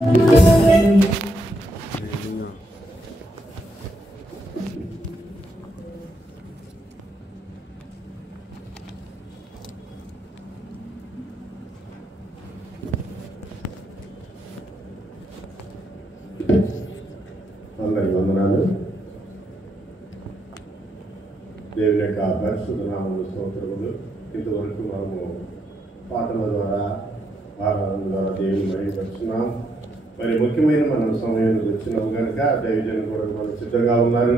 అందరికి వందనాలు. దేవుని యొక్క పరిశుద్ధ నామములు స్తోత్రములు. ఇంతవరకు మనము పాటల ద్వారా ఆరాధన ద్వారా దేవుని మహిమపరుచున్నాం. మరి ముఖ్యమైన మనం సమయానికి వచ్చినాం కనుక దైవజనులు కూడా మనం సిద్ధంగా ఉన్నారు.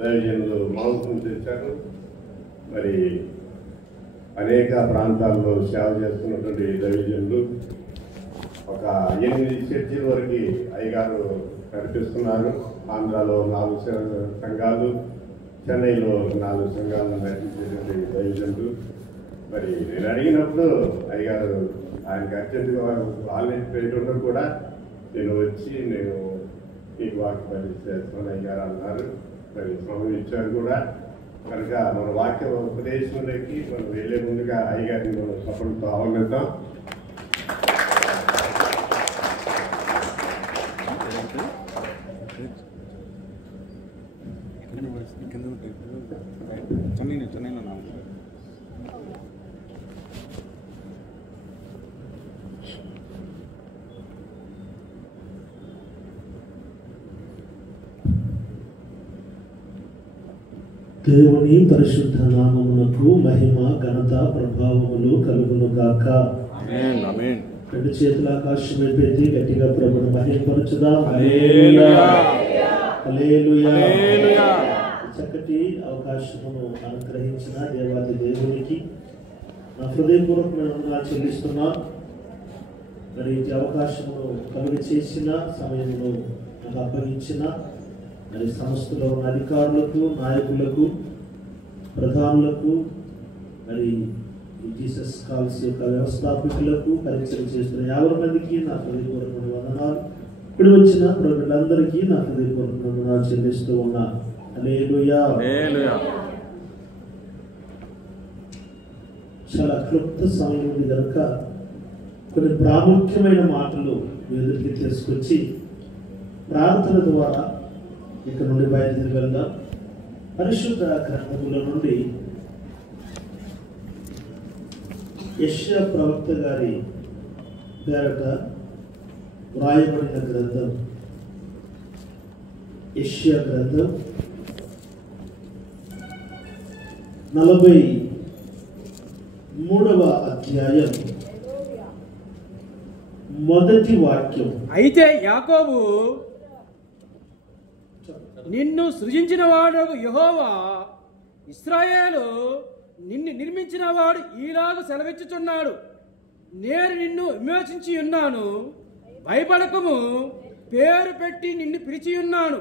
దైవజనులు మాంసం తెచ్చారు. మరి అనేక ప్రాంతాల్లో సేవ చేస్తున్నటువంటి దైవజనులు ఒక 8 చర్చిల వరకు అయ్యగారు నడిపిస్తున్నారు. ఆంధ్రాలో 4 సంఘాలు, చెన్నైలో 4 సంఘాలను నడిపించేటువంటి దైవజనులు. మరి నేను అడిగినప్పుడు అయ్యగారు ఆయనకి అర్జెంటుగా ఆన్లైన్ పెట్టడం కూడా నేను వచ్చి మీకు వాక్య పరిచయం చేస్తాను అయ్యగారు అన్నారు. మరి సమయం ఇచ్చారు కూడా కనుక మన వాక్య ఉపదేశంలోకి మనం వెళ్ళే ముందుగా అయ్యగారిని మనం సపోర్ట్తో ఆహ్వానిద్దాం. చెన్నైలో నా దేవుని పరిశుద్ధ నామమునకు మహిమ ఘనత ప్రభావములు కలుగును గాక. ఆమేన్ ఆమేన్. 2 చేతుల ఆకాశం ఎత్తి గట్టిగా ప్రభువును మహిమపరచుదాం. హల్లెలూయా హల్లెలూయా. హల్లెలూయా. చక్కటి అవకాశమును అనుగ్రహించిన దేవాది దేవునికి నా హృదయపూర్వకమైన వందనాలు చెల్లిస్తున్నా. మరి ఈ అవకాశమును కలుగ చేసిన సమయమును నాకు అప్పగించిన మరి సంస్థలో ఉన్న అధికారులకు, నాయకులకు, ప్రధానులకు, మరి జీసస్ కాల్స్ యొక్క వ్యవస్థాపకులకు, పరిచయం చేస్తున్న 50 మందికి నా హృదయపూర్వకమైన వందనాలు. ఇప్పుడు వచ్చిన ప్రజలందరికీ నా హృదయపూర్వకమైన వందనాలు చెల్లిస్తూ ఉన్నా. హల్లెలూయా. హల్లెలూయా. చాలా క్లుప్త సమయం ఉంది కనుక కొన్ని ప్రాముఖ్యమైన మాటలు ఎదురికి తీసుకొచ్చి ప్రార్థన ద్వారా ఇక్కడ నుండి బయలుదేరి వెళ్దాం. పరిశుద్ధ గ్రంథముల నుండి యెషయా ప్రవక్త గారి పేరట వ్రాయబడిన గ్రంథం యెషయా గ్రంథం 43వ అధ్యాయం మొదటి వాక్యం. అయితే యాకోబు నిన్ను సృజించిన వాడు యెహోవా, ఇశ్రాయేలు నిన్ను నిర్మించిన వాడు ఈలాగ సెలవిచ్చుచున్నాడు, నేను నిన్ను విమోచించి ఉన్నాను, భయపడకము, పేరు పెట్టి నిన్ను పిలిచి ఉన్నాను,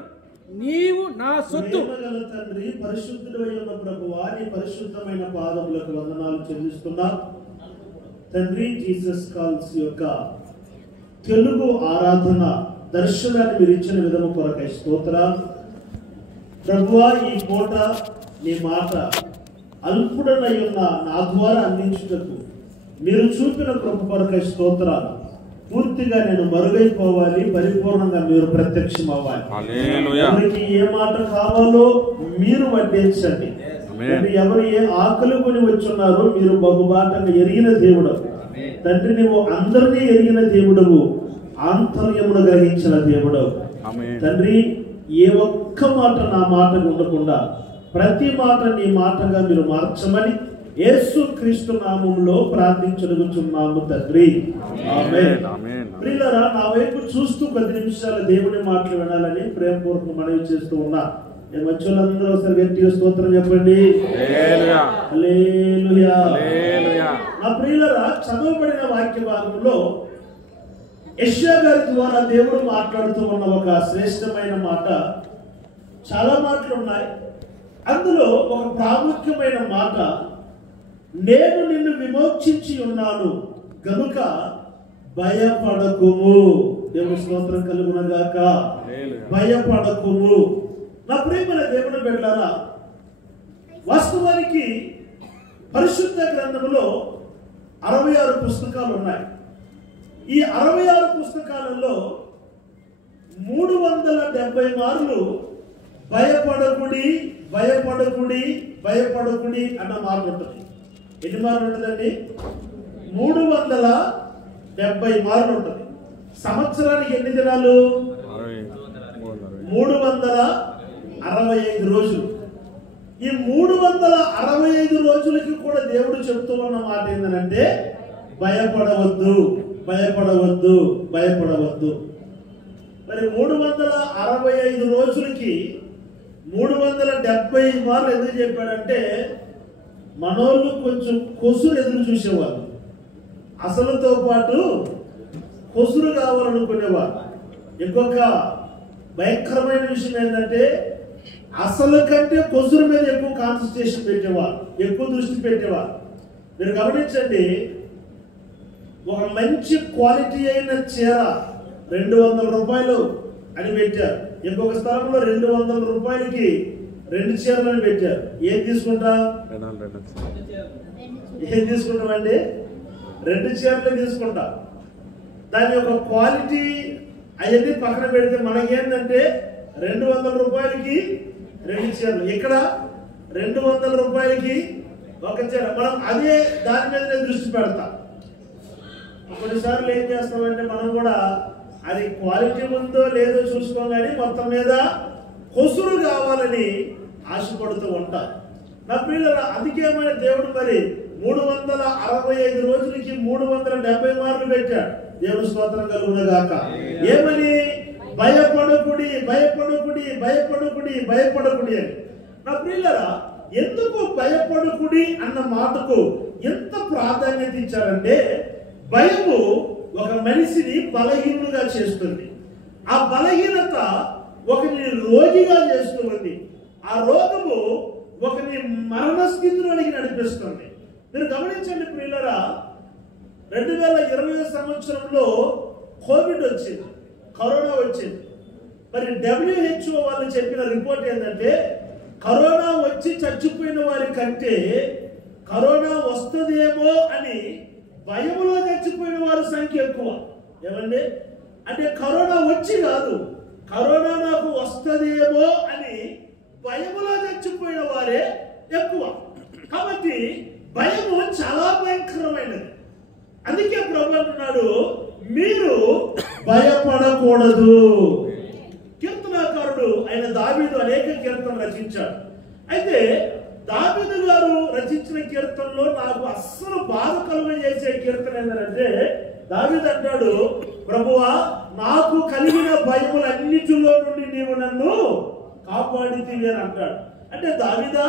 నీవు నా సొత్తు. ప్రేమగల తండ్రి, పరిశుద్ధుడై ఉన్న ప్రభువా, నీ పరిశుద్ధమైన పాదములకు వందనాలు చెల్లిస్తున్నా. తండ్రి, జీసస్ కాల్స్ యొక్క తెలుగు ఆరాధన దర్శనాన్ని మీరు ఇచ్చిన విధము కొరకై స్తోత్రాలు. ప్రభువా, ఈ పూట నీ మాట అల్పుడనై ఉన్న నా ద్వారా అందించుటకు మీరు చూపిన కృప కొరకై స్తోత్రాలు. పూర్తిగా నేను మరుగైపోవాలి, పరిపూర్ణంగా మీరు ప్రత్యక్షం అవ్వాలి. ఎవరికి ఏ మాట కావాలో మీరు వడ్డించండి. ఎవరు ఏ ఆకలి కొని వచ్చున్నారో మీరు బహుబాటంగా ఎరిగిన దేవుడు తండ్రి. నువ్వు అందరినీ ఎరిగిన దేవుడవు, ఆంతర్యమును గ్రహించిన దేవుడవు తండ్రి. ఏ ఒక్క మాట నా మాటగా ఉండకుండా ప్రతి మాట నీ మాటగా మీరు మార్చమని యేసు క్రీస్తు నామములో ప్రార్థించుచున్నాము తండ్రి. ఆమేన్. ప్రియులారా, నా వైపు చూస్తూ 10 నిమిషాలు దేవుని మాటలు వినాలని ప్రేమపూర్వకంగా మనవి చేస్తూ ఉన్నా. నేను వచ్చేవాళ్ళందరూ ఒకసారి గట్టిగా స్తోత్రం చెప్పండి. హల్లెలూయా. హల్లెలూయా. హల్లెలూయా. నా ప్రియులారా, చదవబడిన వాక్య భాగంలో యెషయా గారి ద్వారా దేవుడు మాట్లాడుతూ ఉన్న ఒక శ్రేష్టమైన మాట. చాలా మాటలు ఉన్నాయి, అందులో ఒక ప్రాముఖ్యమైన మాట, నేను నిన్ను విమోచించి ఉన్నాను గనుక భయపడకుము. దేవుని స్తోత్రం కలుగునగాక. భయపడకుము. నా ప్రియమైన దేవుని బిడ్డలారా, వాస్తవానికి పరిశుద్ధ గ్రంథంలో 66 పుస్తకాలు ఉన్నాయి. ఈ 66 పుస్తకాలలో 370 మార్లు భయపడకుడి భయపడకుడి భయపడకుడి అన్న మాట ఉంటుంది. ఎన్ని మార్లు ఉంటుందండి? 370 మార్లు ఉంటుంది. సంవత్సరానికి ఎన్ని దినాలు? 365 రోజులు. ఈ 365 రోజులకి కూడా దేవుడు చెప్తూ ఉన్న మాట ఏంటంటే భయపడవద్దు భయపడవద్దు భయపడవద్దు. మరి 365 రోజులకి 370 మార్లు ఎందుకు చెప్పాడంటే మనోళ్ళు కొంచెం కొసురు ఎదురు చూసేవాళ్ళు, అసలుతో పాటు కొసురు కావాలనుకునేవారు. ఇంకొక భయంకరమైన విషయం ఏంటంటే అసలు కంటే కొసురు మీద ఎక్కువ కాన్సన్ట్రేషన్ పెట్టేవారు, ఎక్కువ దృష్టి పెట్టేవారు. మీరు గమనించండి, ఒక మంచి క్వాలిటీ అయిన చీర 200 రూపాయలు అని పెట్టారు. ఇంకొక స్థలంలో 200 రూపాయలకి 2 చీరలను పెట్టారు. ఏం తీసుకుంటాం? ఏం తీసుకుంటామండి? 2 చీరలు తీసుకుంటాం. దాని యొక్క క్వాలిటీ అవన్నీ పక్కన పెడితే మనకేంటంటే 200 రూపాయలకి 2 చీరలు, ఇక్కడ 200 రూపాయలకి 1 చీర. మనం అదే దాని మీదనే దృష్టి పెడతాం. కొన్నిసార్లు ఏం చేస్తామంటే మనం కూడా అది క్వాలిటీ ఉందో లేదో చూసుకోగానే మొత్తం మీద కొసురు కావాలని ఆశపడుతూ ఉంటాం. నా పిల్లల అందుకేమైనా దేవుడు మరి 365 రోజులకి 370 మార్లు పెట్టాడు. దేవుడు స్తోత్రం కలుగునగాక. ఏమని? భయపడకుడి భయపడకుడి భయపడకుడి భయపడకుడి అని. నా పిల్లరా, ఎందుకు భయపడకుడి అన్న మాటకు ఎంత ప్రాధాన్యత ఇచ్చారంటే భయము ఒక మనిషిని బలహీనుగా చేస్తుంది. ఆ బలహీనత ఒకరిని రోగిగా చేస్తుంది. ఆ రోగము ఒకరిని మరణ స్థితిలోనికి నడిపిస్తుంది. మీరు గమనించండి ప్రియులరా, 2020 సంవత్సరంలో కోవిడ్ వచ్చింది, కరోనా వచ్చింది. మరి WHO వాళ్ళు చెప్పిన రిపోర్ట్ ఏంటంటే కరోనా వచ్చి చచ్చిపోయిన వారి కంటే కరోనా వస్తుందేమో అని భయములో చచ్చిపోయిన వారి సంఖ్య ఎక్కువ. ఏమండి? అంటే కరోనా వచ్చి కాదు, కరోనా నాకు వస్తుందేమో అని భయములో చచ్చిపోయిన వారే ఎక్కువ. కాబట్టి భయము చాలా భయంకరమైనది. అందుకే ప్రభు అంటున్నాడు, మీరు భయపడకూడదు. కీర్తనాకారుడు అయిన దావీదు అనేక కీర్తనలు రచించాడు. అయితే దావీదు గారు రచించిన కీర్తనలో నాకు అస్సలు బాధ కలుగజేసే కీర్తన ఏంటంటే దావీదు అంటాడు, ప్రభువా నాకు కలిగిన భయములన్నిటిలో నుండి నీవు నన్ను కాపాడితివి అని అంటాడు. అంటే దావీదా,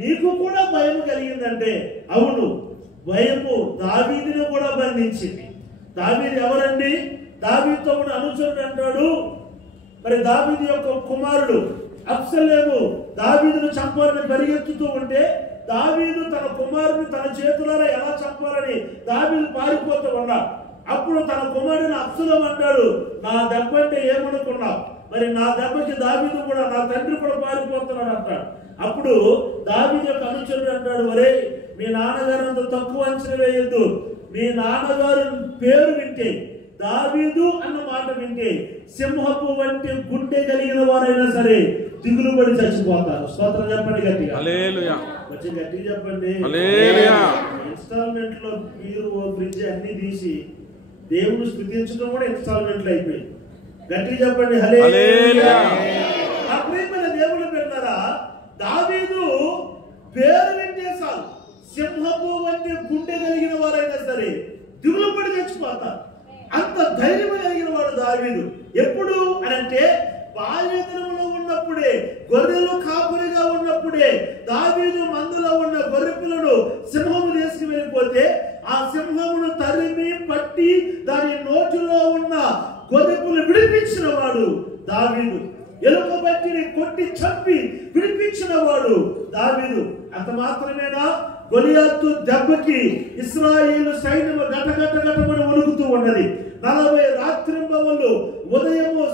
నీకు కూడా భయం కలిగిందంటే అవును, భయము దావీదుని కూడా బంధించింది. దావీదు ఎవరండి? దావీదుతో కూడా అనుచరుడు అంటాడు. మరి దావీదు యొక్క కుమారుడు అబ్సలోము దావీదును చంపాలని పరిగెత్తుతూ ఉంటే దావీదు తన కుమారుని తన చేతులారా ఎలా చంపాలని దావీదు పారిపోతూ ఉన్నాడు. అప్పుడు తన కుమారుని అబ్సలోము అంటాడు, నా దెబ్బ అంటే ఏమనుకున్నావు? మరి నా దెబ్బకి దావీదు కూడా, నా తండ్రి కూడా పారిపోతున్నాడు అంటాడు. అప్పుడు దావీదు యొక్క అనుచరుడు అంటాడు, ఒరే మీ నాన్నగారు అంత తక్కువ అంచనా వేయద్దు. మీ నాన్నగారు పేరు వింటే, దావీదు అన్న మాట వింటే సింహపు వంటి గుండె కలిగిన వారైనా సరే దిగులు పడి చచ్చిపోతారు. స్తోత్రం చెప్పండి గట్టిగా. హల్లెలూయా. వచ్చి గట్టిగా చెప్పండి. హల్లెలూయా. ఇన్స్టాల్మెంట్ లో మీరు ఫ్రిడ్జ్ అన్ని తీసి దేవుడు స్తుతించడం కూడా ఇన్స్టాల్మెంట్లు అయిపోయింది. గట్టిగా చెప్పండి. హల్లెలూయా. ఆ ప్రియమైన దేవుడు పెట్టారా, దావీదు పేరు వింటే చాలు సింహపు వంటి గుండె కలిగిన వారైనా సరే దిగులు పడి చచ్చిపోతారు. అంత ధైర్యం కలిగిన వాడు దావీదు. ఎప్పుడు అనంటే బాల్యదినములో ఉన్నప్పుడే, గొర్రెలు కాపురిగా ఉన్నప్పుడే దావీదు మందులో ఉన్న గొర్రె పిల్లలు సింహము తీసుకు వెళ్ళిపోతే ఆ సింహమును తరిమి పట్టి దాని నోటిలో ఉన్న గొర్రెపులు విడిపించిన వాడు దావీదు. ఎలుక బట్టిని కొట్టి చంపి విడిపించిన వాడు దావీదు. అంత మాత్రమేనా, గొలియాతు దెబ్బకి ఇశ్రాయేలు సైన్యము గటగటగటమని వణుకుతూ ఉన్నది. 40 రాత్రింబవళ్ళు ఉదయము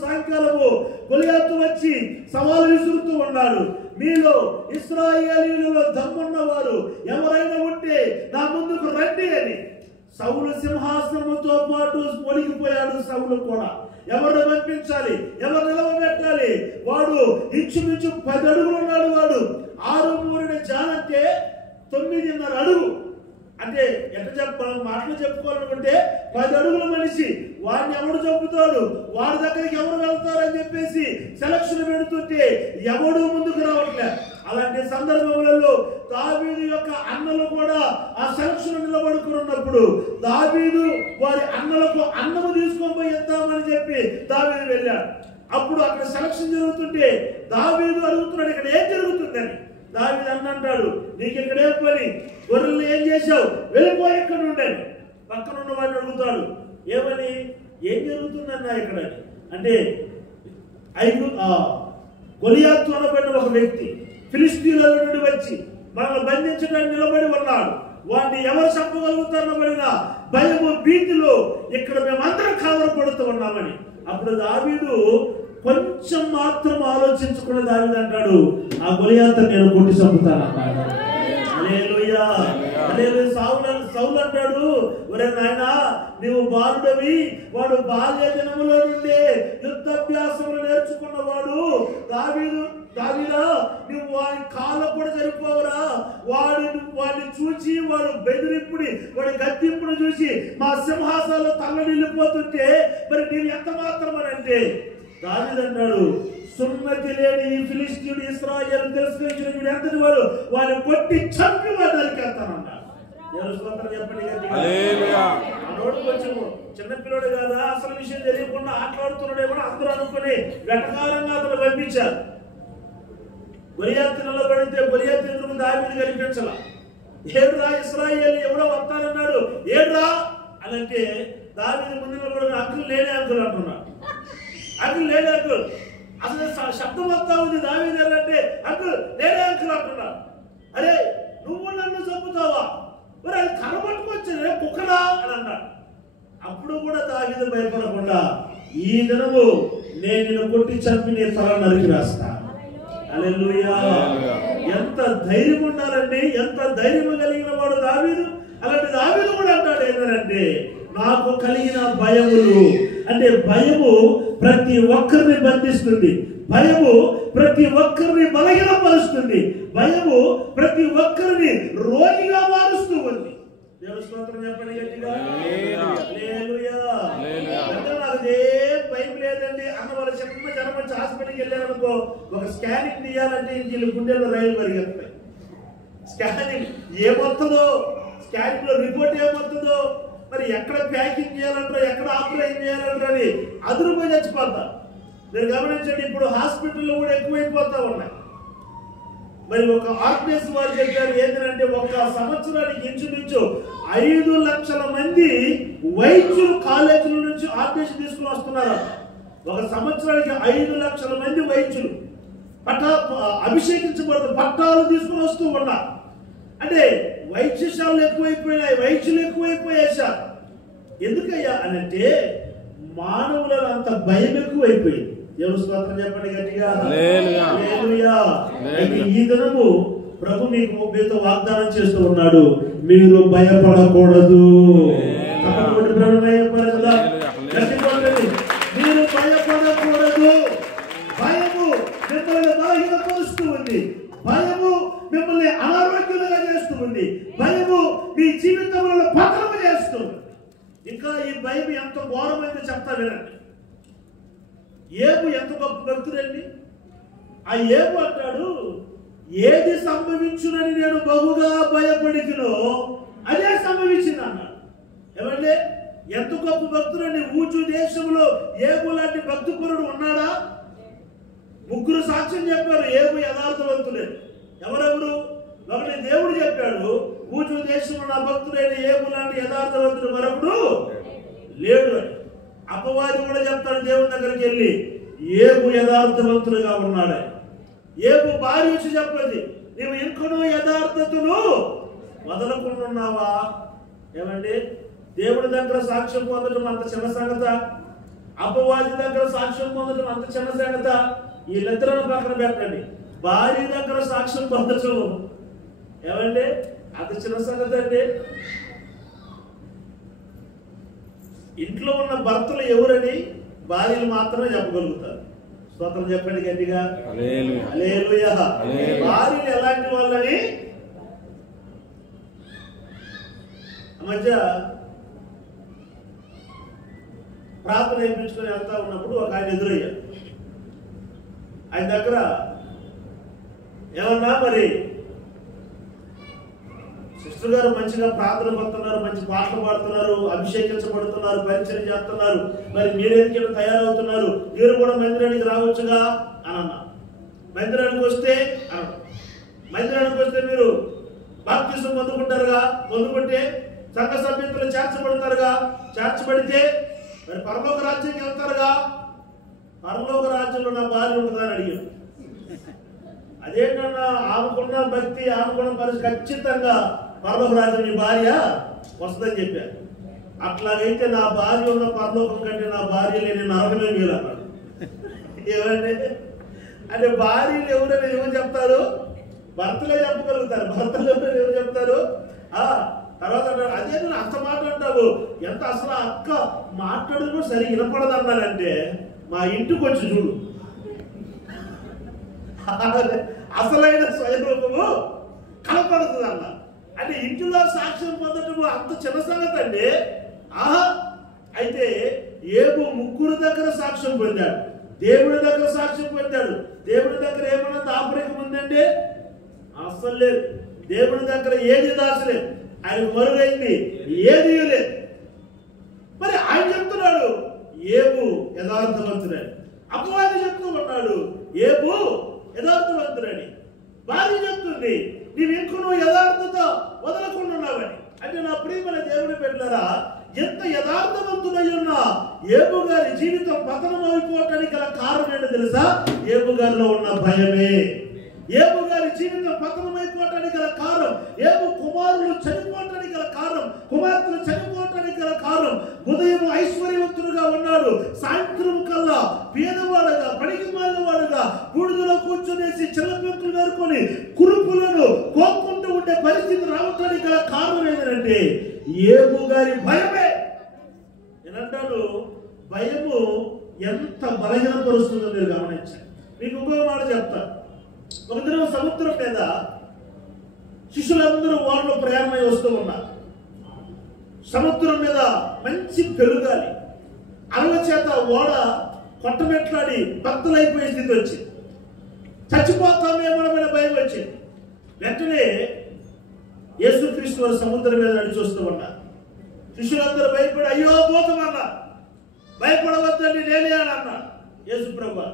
సాయంకాలము గొలియాతు వచ్చి సవాలు విసురుతూ ఉన్నాడు. మీలో ఇశ్రాయేలీయులలో దమ్మున్నవారు ఎవరైనా ఉంటే నా ముందుకు రండి అని. సౌలు సింహాసనముతో పాటు ఒలిగిపోయాడు. సౌలు కూడా ఎవరిని పంపించాలి, ఎవరు నిలవబెట్టాలి? వాడు ఇంచుమించు 10 అడుగులు ఉన్నాడు. వాడు 6 మూరని జానంటే 9.5 అడుగు. అంటే ఎట్లా చెప్పాలి, మాటలు చెప్పుకోవాలనుకుంటే 10 అడుగుల మనిషి, వాడిని ఎవడు చంపుతాడు, వాడి దగ్గరికి ఎవరు వెళ్తారని చెప్పేసి సెలక్షన్ పెడుతుంటే ఎవడు ముందుకు రావట్లే. అలాంటి సందర్భములలో దావీదు యొక్క అన్నలు కూడా ఆ సెలక్షన్ నిలబడుకున్నప్పుడు దావీదు వారి అన్నలకు అన్నము తీసుకొని పోయి ఇద్దామని చెప్పి దావీదు వెళ్ళాడు. అప్పుడు అక్కడ సెలక్షన్ జరుగుతుంటే దావీదు అడుగుతున్నాడు, ఇక్కడ ఏం జరుగుతుందని. దావీదు అన్నంటాడు, నీకు ఇక్కడ ఏం పని, గొర్రెలు ఏం చేశావు, వెళ్ళిపోయి ఇక్కడ ఉండని. పక్కన ఉన్న వాడిని అడుగుతాడు, ఏమని, ఏం జరుగుతుందన్నా ఇక్కడ అంటే గొలియాతు అనబడిన ఒక వ్యక్తి ఫిలిష్తీయుల నుండి వచ్చి మనల్ని బంధించడానికి నిలబడి ఉన్నాడు. వాడిని ఎవరు చంపగలుగుతారనబడిన భయము భీతిలో ఇక్కడ మేమందరం కలవరపడుతూ ఉన్నామని. అప్పుడు దావీదు కొంచెం మాత్రం ఆలోచించుకున్న దావీదు అంటాడు, ఆ గొలియాతుని నేను కొట్టి చంపుతానన్నాడు. హల్లెలూయా, హల్లెలూయా. సౌలు అంటాడు, ఒరే నాయనా, నీవు బాలుడవి, వాడు బాల్య దినముల నుండి యుద్ధాభ్యాసములు నేర్చుకున్నవాడు. దావీదా, నువ్వు వాడి కాళ్ళకు కూడా సరిపోవరా? వాడిని చూసి వాడు బెదిరింపుని, వాడి గద్దింపును చూసి మా సింహాసాలు తల్లడిల్లిపోతుంటే మరి నీవు ఎంత మాత్రం అని అంటే దావీదు అంటాడు, సున్నతి లేని ఈ ఫిలిష్తీయుడు ఇశ్రాయేలు తిరస్కరించిన వీడు ఎంతటి వాడు, వాడిని కొట్టి చంపి వాడు నరికేస్తానన్నాడు. చెప్పండి. మనోడు కొంచెం చిన్నపిల్లడు కదా, అసలు విషయం తెలియకుండా ఆటలాడుతున్నాడేమో అందరూ అనుకుని వెటకారంగా అతను పంపించారు. గొలియాతు నిలబడితే గొలియాతు ఎదురు దావీదు కనిపించాల. ఏడ్రా ఇశ్రాయేలు ఎవడో వస్తానన్నాడు, ఏడ్రా అని అంటే దావీదు ముందు నిలబడిన అంకుల్ లేనే అంకుల్ అంటున్నాడు. అంకుల్ లేనే అంకుల్, అసలు శబ్దం వస్తా ఉంది. దావీదు అంటే అంకుల్ లేనే అంకుల్ అంటున్నాడు. అరే నువ్వు నన్ను చంపుతావా, మరి అది కనబట్టుకొచ్చింది కుక్కడా అని అన్నాడు. అప్పుడు కూడా దావీదు భయపడకుండా, ఈ దినము నేను నిన్ను కొట్టి చంపి నీ తల నరికి వేస్తా. హల్లెలూయా. ఎంత ధైర్యం ఉండాలండి, ఎంత ధైర్యం కలిగిన వాడు దావీదు. అలాంటి దావీదు కూడా అంటాడు ఏంటంటే, నాకు కలిగిన భయములు అంటే భయము ప్రతి ఒక్కరిని బంధిస్తుంది, భయము ప్రతి ఒక్కరిని బలహీనపరుస్తుంది, భయము ప్రతి ఒక్కరిని రోగిగా మారుస్తూ ఉంది. దేవుని స్తోత్రం చెప్పండి గట్టిగా. హల్లెలూయా. నాకు ఏం భయం లేదండి అన్న వాళ్ళు చిన్న జనం వచ్చి హాస్పిటల్కి వెళ్ళారనుకో, ఒక స్కానింగ్ తీయాలంటే ఇంక గుండెల్లో రైలు పరిగెత్తాయి. స్కానింగ్ ఏమొస్తుందో, స్కానింగ్ లో రిపోర్ట్ ఏమొస్తుందో, మరి ఎక్కడ ప్యాకింగ్ చేయాలంటారో, ఎక్కడ ఆపరేషన్ చేయాలంటారో అని అదురుపోయి చచ్చిపోతా. మీరు గమనించండి, ఇప్పుడు హాస్పిటల్లో కూడా ఎక్కువైపోతా ఉన్నాయి. మరి ఒక ఆర్గనైజ్ వారు చెప్పారు ఏంటంటే, ఒక సంవత్సరానికి ఇంచుమించు 5 లక్షల మంది వైద్యులు కాలేజీల నుంచి ఆర్గనైజ్ తీసుకుని వస్తున్నారు. ఒక సంవత్సరానికి 5 లక్షల మంది వైద్యులు అభిషేకించబడుతూ పట్టాలు తీసుకుని వస్తూ ఉన్నారు. అంటే వైద్యశాలలు ఎక్కువైపోయినాయి, వైద్యులు ఎక్కువైపోయాయి సార్. ఎందుకయ్యా అనంటే మానవులలో అంత భయం ఎక్కువైపోయింది. దేవుని స్తోత్రం చెప్పండి గట్టిగా. హల్లెలూయా. ఈ దినము ప్రభు మీతో వాగ్దానం చేస్తూ ఉన్నాడు, మీరు భయపడకూడదు. మీరు భయపడకూడదు. భయము మిమ్మల్ని బలహీనపరుస్తూ ఉంది, భయము మిమ్మల్ని అనారోగ్యంగా చేస్తూ ఉంది, భయము మీ జీవితంలో పతనము చేస్తుంది. ఇంకా ఈ భయం ఎంత ఘోరమైందో చెప్తా వినండి. ఏబు ఎంత గొప్ప భక్తుడండి. ఆ ఏబు అంటాడు, ఏది సంభవించునని నేను బహుగా భయపడితినో అదే సంభవించింది అన్నాడు. ఏమంటే ఎంత గొప్ప భక్తుడండి. ఊచు దేశంలో ఏబు లాంటి భక్తిపరుడు ఉన్నాడా? 3 సాక్ష్యం చెప్పారు ఏబు యథార్థవంతుడే. ఎవరెవరు? ఒకటి దేవుడు చెప్పాడు, ఊచు దేశంలో నా భక్తుడైన ఏబు లాంటి యథార్థవంతుడు మరొకడు లేడు అని. అపవాది కూడా చెప్తాడు దేవుని దగ్గరికి వెళ్ళి, ఏబు యథార్థవంతులుగా ఉన్నాడు. ఏబు భార్య వచ్చి చెప్పండి, నీవు ఇంకనూ యథార్థతను వదలకుంటున్నావా? ఏమండి, దేవుడి దగ్గర సాక్ష్యం పొందడం అంత చిన్న సంగత, అపవాది దగ్గర సాక్ష్యం పొందడం అంత చిన్న సంగత. వీళ్ళిద్దరూ పక్కన పెట్టండి, భార్య దగ్గర సాక్ష్యం పొందడం ఏమండి అంత చిన్న సంగతి అండి. ఇంట్లో ఉన్న భర్తలు ఎవరని భార్యలు మాత్రమే చెప్పగలుగుతారు. స్తోత్రం చెప్పండి గట్టిగా. హల్లెలూయా. హల్లెలూయా. భార్యలు ఎలాంటి వాళ్ళని మధ్య ప్రార్థన చేయించుకొని వెళ్తా ఉన్నప్పుడు ఒక ఆయన ఎదురయ్యాడు. ఆయన దగ్గర ఏమన్నా, మరి సిస్టర్ గారు మంచిగా ప్రార్థన పడుతున్నారు, మంచి పాటలు పాడుతున్నారు, అభిషేకించబడుతున్నారు, పరిచయం చేస్తున్నారు, మరి మీరెందుకు తయారవుతున్నారు, మీరు కూడా మందిరానికి రావచ్చుగా అని అన్నా. మందిరానికి వస్తే మీరు బాప్తిసం పొందుకుంటారుగా, పొందుకుంటే సంఘ సభ్యులు చేర్చబడతారుగా, చేర్చబడితే మరి పరలోక రాజ్యానికి వెళ్తారుగా, పరలోక రాజ్యంలో నా భార్య ఉంటుందని అడిగాను. అదేంటన్నా, ఆమెకున్న భక్తి, ఆమెకున్న పరిస్థితి ఖచ్చితంగా పరలోక రాజ్యం నీ భార్య వస్తుందని చెప్పారు. అట్లాగైతే నా భార్య ఉన్న పరలోకం కంటే నా భార్య లేని నరకమే మీరు అన్నాడు. ఏమంటే అంటే భార్యలు ఎవరైనా ఏమని చెప్తారు, భర్తలే చెప్పగలుగుతారు. భర్తలు ఎవరైనా ఏమని చెప్తారు. తర్వాత అంటారు, అదే నువ్వు అంత మాట అంటావు, ఎంత అసలు అక్క మాట్లాడడం సరిగ్గా వినపడదు అన్నానంటే మా ఇంటికి వచ్చి చూడు, అసలైన స్వయంరూపము కనపడుతుంది అన్న. అంటే ఇంటిలో సాక్ష్యం పొందటము అంత చిన్న సంగతి అండి. అయితే ఏబు ముగ్గురు దగ్గర సాక్ష్యం పొందాడు, దేవుడి దగ్గర సాక్ష్యం పొందాడు. దేవుడి దగ్గర ఏమన్నా దాపరికం ఉందండి? అసలు లేదు. దేవుడి దగ్గర ఏది దాచలేదు, ఆయన మరుగైంది ఏది లేదు. మరి ఆయన చెప్తున్నాడు ఏబు యథార్థవంతుడని, అపవాది చెప్తూ ఉన్నాడు ఏబు యథార్థవంతుడని. భార్య చెప్తుంది నీవు ఇంకనూ యథార్థత వదలకుండా ఉన్నావని. అంటే నా ప్రియమైన దేవుని బిడ్డలారా, ఎంత యథార్థవంతుడై ఉన్నా ఏబు గారి జీవితం పతనం అయిపోవటానికి గల కారణం ఏంటో తెలుసా? ఏబు గారిలో ఉన్న భయమే. ఏబు గారి జీవితం పతనమైపోవటానికి గల కారణం, ఏబు కుమారులు చనిపోవటానికి గల కారణం, కుమార్తెలు చనిపోవటానికి గల కారణం, ఉదయం ఐశ్వర్యవంతుడుగా ఉన్నాడు, సాయంత్రం కల్లా పేదవాడుగా, పనికి మాలినవాడుగా బూడిదలో కూర్చొనేసి చిల్లపెంకులు వేరుకొని కురుపులను కోక్కుంటూ ఉండే పరిస్థితి రావటానికి గల కారణం ఏంటంటే ఏబు గారి భయమే. నేనంటాను, భయము ఎంత బలహీనపరుస్తుందో మీరు గమనించండి. మీకు ఇంకో మాట చెప్తాను. ఒక దినం సముద్రం మీద శిష్యులందరూ ఓడలో ప్రయాణమై వస్తూ ఉన్నారు. సముద్రం మీద మంచి పెనుగాలి, అలల చేత ఓడ కొట్టమెట్లాడి బద్దలైపోయే స్థితి వచ్చింది. చచ్చిపోతామేమోనమైన భయం వచ్చింది. వెంటనే యేసుక్రీస్తు వారు సముద్రం మీద నడిచి వస్తూ ఉన్నారు. శిష్యులందరూ భయపడి అయ్యో పోతామన్నారు. భయపడవద్దండి నేనే అని అన్నాడు యేసు ప్రభువు.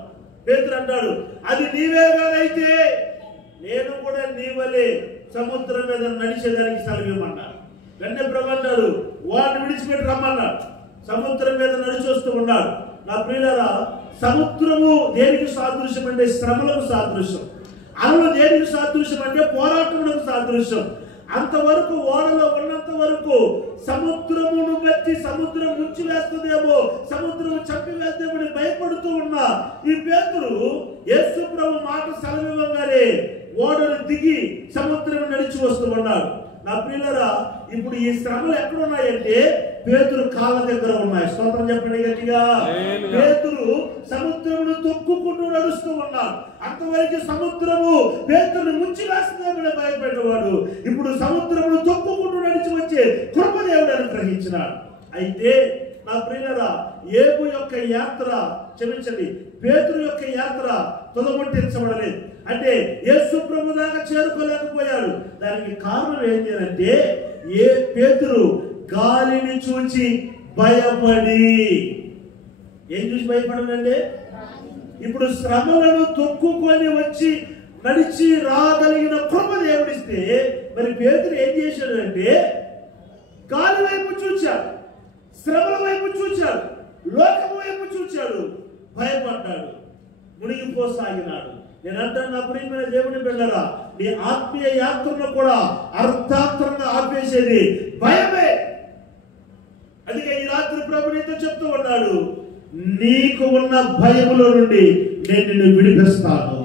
పేతురు అంటాడు, అది నీవేగానైతే నేను కూడా నీ వలే సముద్రం మీద నడిచేదానికి సెలవిమ్మన్నాడు. వెంటనే ప్రభు అంటాడు, వాడిని విడిచిపెట్టి రమ్మన్నాడు. సముద్రం మీద నడిచి వస్తూ ఉన్నాడు. నా ప్రియులారా, సముద్రము దేనికి సాదృశ్యం అంటే శ్రమలకు సాదృశ్యం. అలలు దేనికి సాదృశ్యం అంటే పోరాటములకు సాదృశ్యం. అంతవరకు ఓడలో ఉన్నంత వరకు సముద్రమును బట్టి సముద్రం ముంచి వేస్తుందేమో, సముద్రం చంపివేద్దామని భయపడుతూ ఉన్నా ఈ పేతురు యేసు ప్రభు మాట సెలవివ్వగానే ఓడను దిగి సముద్రం నడిచి వస్తూ ఉన్నాడు. నా ప్రియులారా, ఇప్పుడు ఈ శ్రమలు ఎక్కడున్నాయంటే పేతురు కాళ్ళ దగ్గర ఉన్నాయి. స్తోత్రం చెప్పండి గట్టిగా. పేతురు సముద్రమును తొక్కుకుంటూ నడుస్తూ ఉన్నాడు. అంతవరకు సముద్రము పేతురుని ముంచి వేస్తుందేమని భయపెట్టేవాడు. ఇప్పుడు సముద్రమును తొక్కుకుంటూ నడిచి వచ్చే కృప దేవుడు అనుగ్రహించినాడు. అయితే నా ప్రియులారా, ఏబు యొక్క యాత్ర క్షమించండి, పేతురు యొక్క యాత్ర తుదముట్టించబడలేదు. అంటే యేసు ప్రభు దాకా చేరుకోలేకపోయాడు. దానికి కారణం ఏంటి అంటే పేతురు గాలిని చూచి భయపడి. ఏం చూసి భయపడనండి? ఇప్పుడు శ్రమలను తొక్కుకొని వచ్చి నడిచి రాగలిగిన కృప దేవుడిస్తే మరి పేతురు ఏం చేశాడు అంటే గాలి వైపు చూచాడు, శ్రమల వైపు చూచాడు, లోకం వైపు చూచాడు, భయపడ్డాడు, మునిగిపోసాగినాడు. నేను అంటాను, నా ప్రియమైన దేవుని బిడ్డలారా, నీ ఆత్మీయ యాత్రను కూడా అర్థాంతరంగా ఆపేసేది భయమే. అందుకే ఈ రాత్రి ప్రభు నీతో చెప్తూ ఉన్నాడు, నీకు ఉన్న భయములో నుండి నేను నిన్ను విడిపిస్తాను.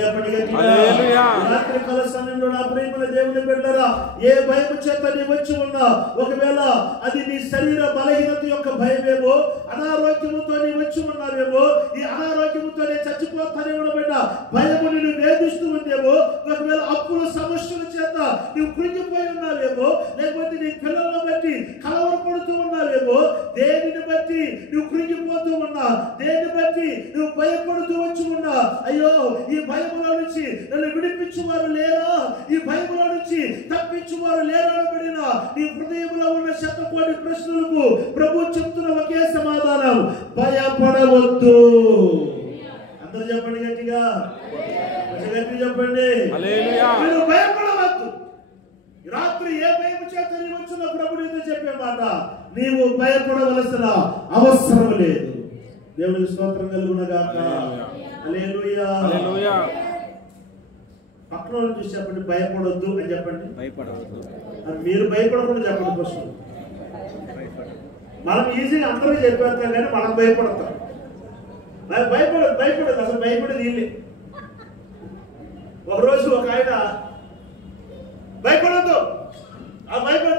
చెప్పండి. హల్లెలూయా. రాత్రి కాల సమయంలో నా ప్రియమైన దేవుని బిడ్డలారా, ఏ భయం చేత నీ వచ్చి ఉన్నా, ఒకవేళ అది నీ శరీర బలహీనత యొక్క భయమేమో, అనారోగ్యముతో నీ వచ్చి ఉన్నావేమో, ఈ అనారోగ్యముతో నేను చచ్చిపోతానేమో బిడ్డ భయము నిన్ను వేధిస్తూ ఉందేమో, ఒకవేళ అప్పుల సమస్యల చేత నువ్వు కృంగిపోయి ఉన్నావేమో, లేకపోతే నీ పిల్లలను బట్టి కలవరపడుతూ ఉన్నావేమో, దేనిని బట్టి నువ్వు కృంగిపోతూ ఉన్నా, దేనిని బట్టి నువ్వు భయపడుతూ వచ్చి ఉన్నా, అయ్యో ఈ భయములో నుంచి నన్ను విడిపించువారు లేరా, ఈ భయములో నుంచి తప్పించువారు లేరా అనబడిన నీ హృదయంలో ఉన్న శతకోటి ప్రశ్నలకు ప్రభు చెప్తున్న ఒకే సమాధానం, భయపడవద్దు. అందరూ చెప్పండి గట్టిగా, గట్టిగా చెప్పండి, హల్లెలూయా. మీరు భయపడవద్దు. రాత్రి ఏ భయం చేత నీ వచ్చిన ప్రభు నీతో చెప్పే మాట, నీవు భయపడవలసిన అవసరం లేదు. దేవునికి స్తోత్రం కలుగునగాక. హల్లెలూయా. హల్లెలూయా. పక్కన వాళ్ళని చూసి చెప్పండి, భయపడొద్దు అని చెప్పండి. భయపడవద్దు. అది మీరు భయపడకుండా చెప్పండి. ఫస్ట్ మనం ఈజీగా అందరూ చెప్పేస్తాం కానీ మనం భయపడతాం. భయపడదు అసలు, భయపడేది వీళ్ళే. ఒకరోజు ఒక ఆయన భయపడద్దు, భయపడదు,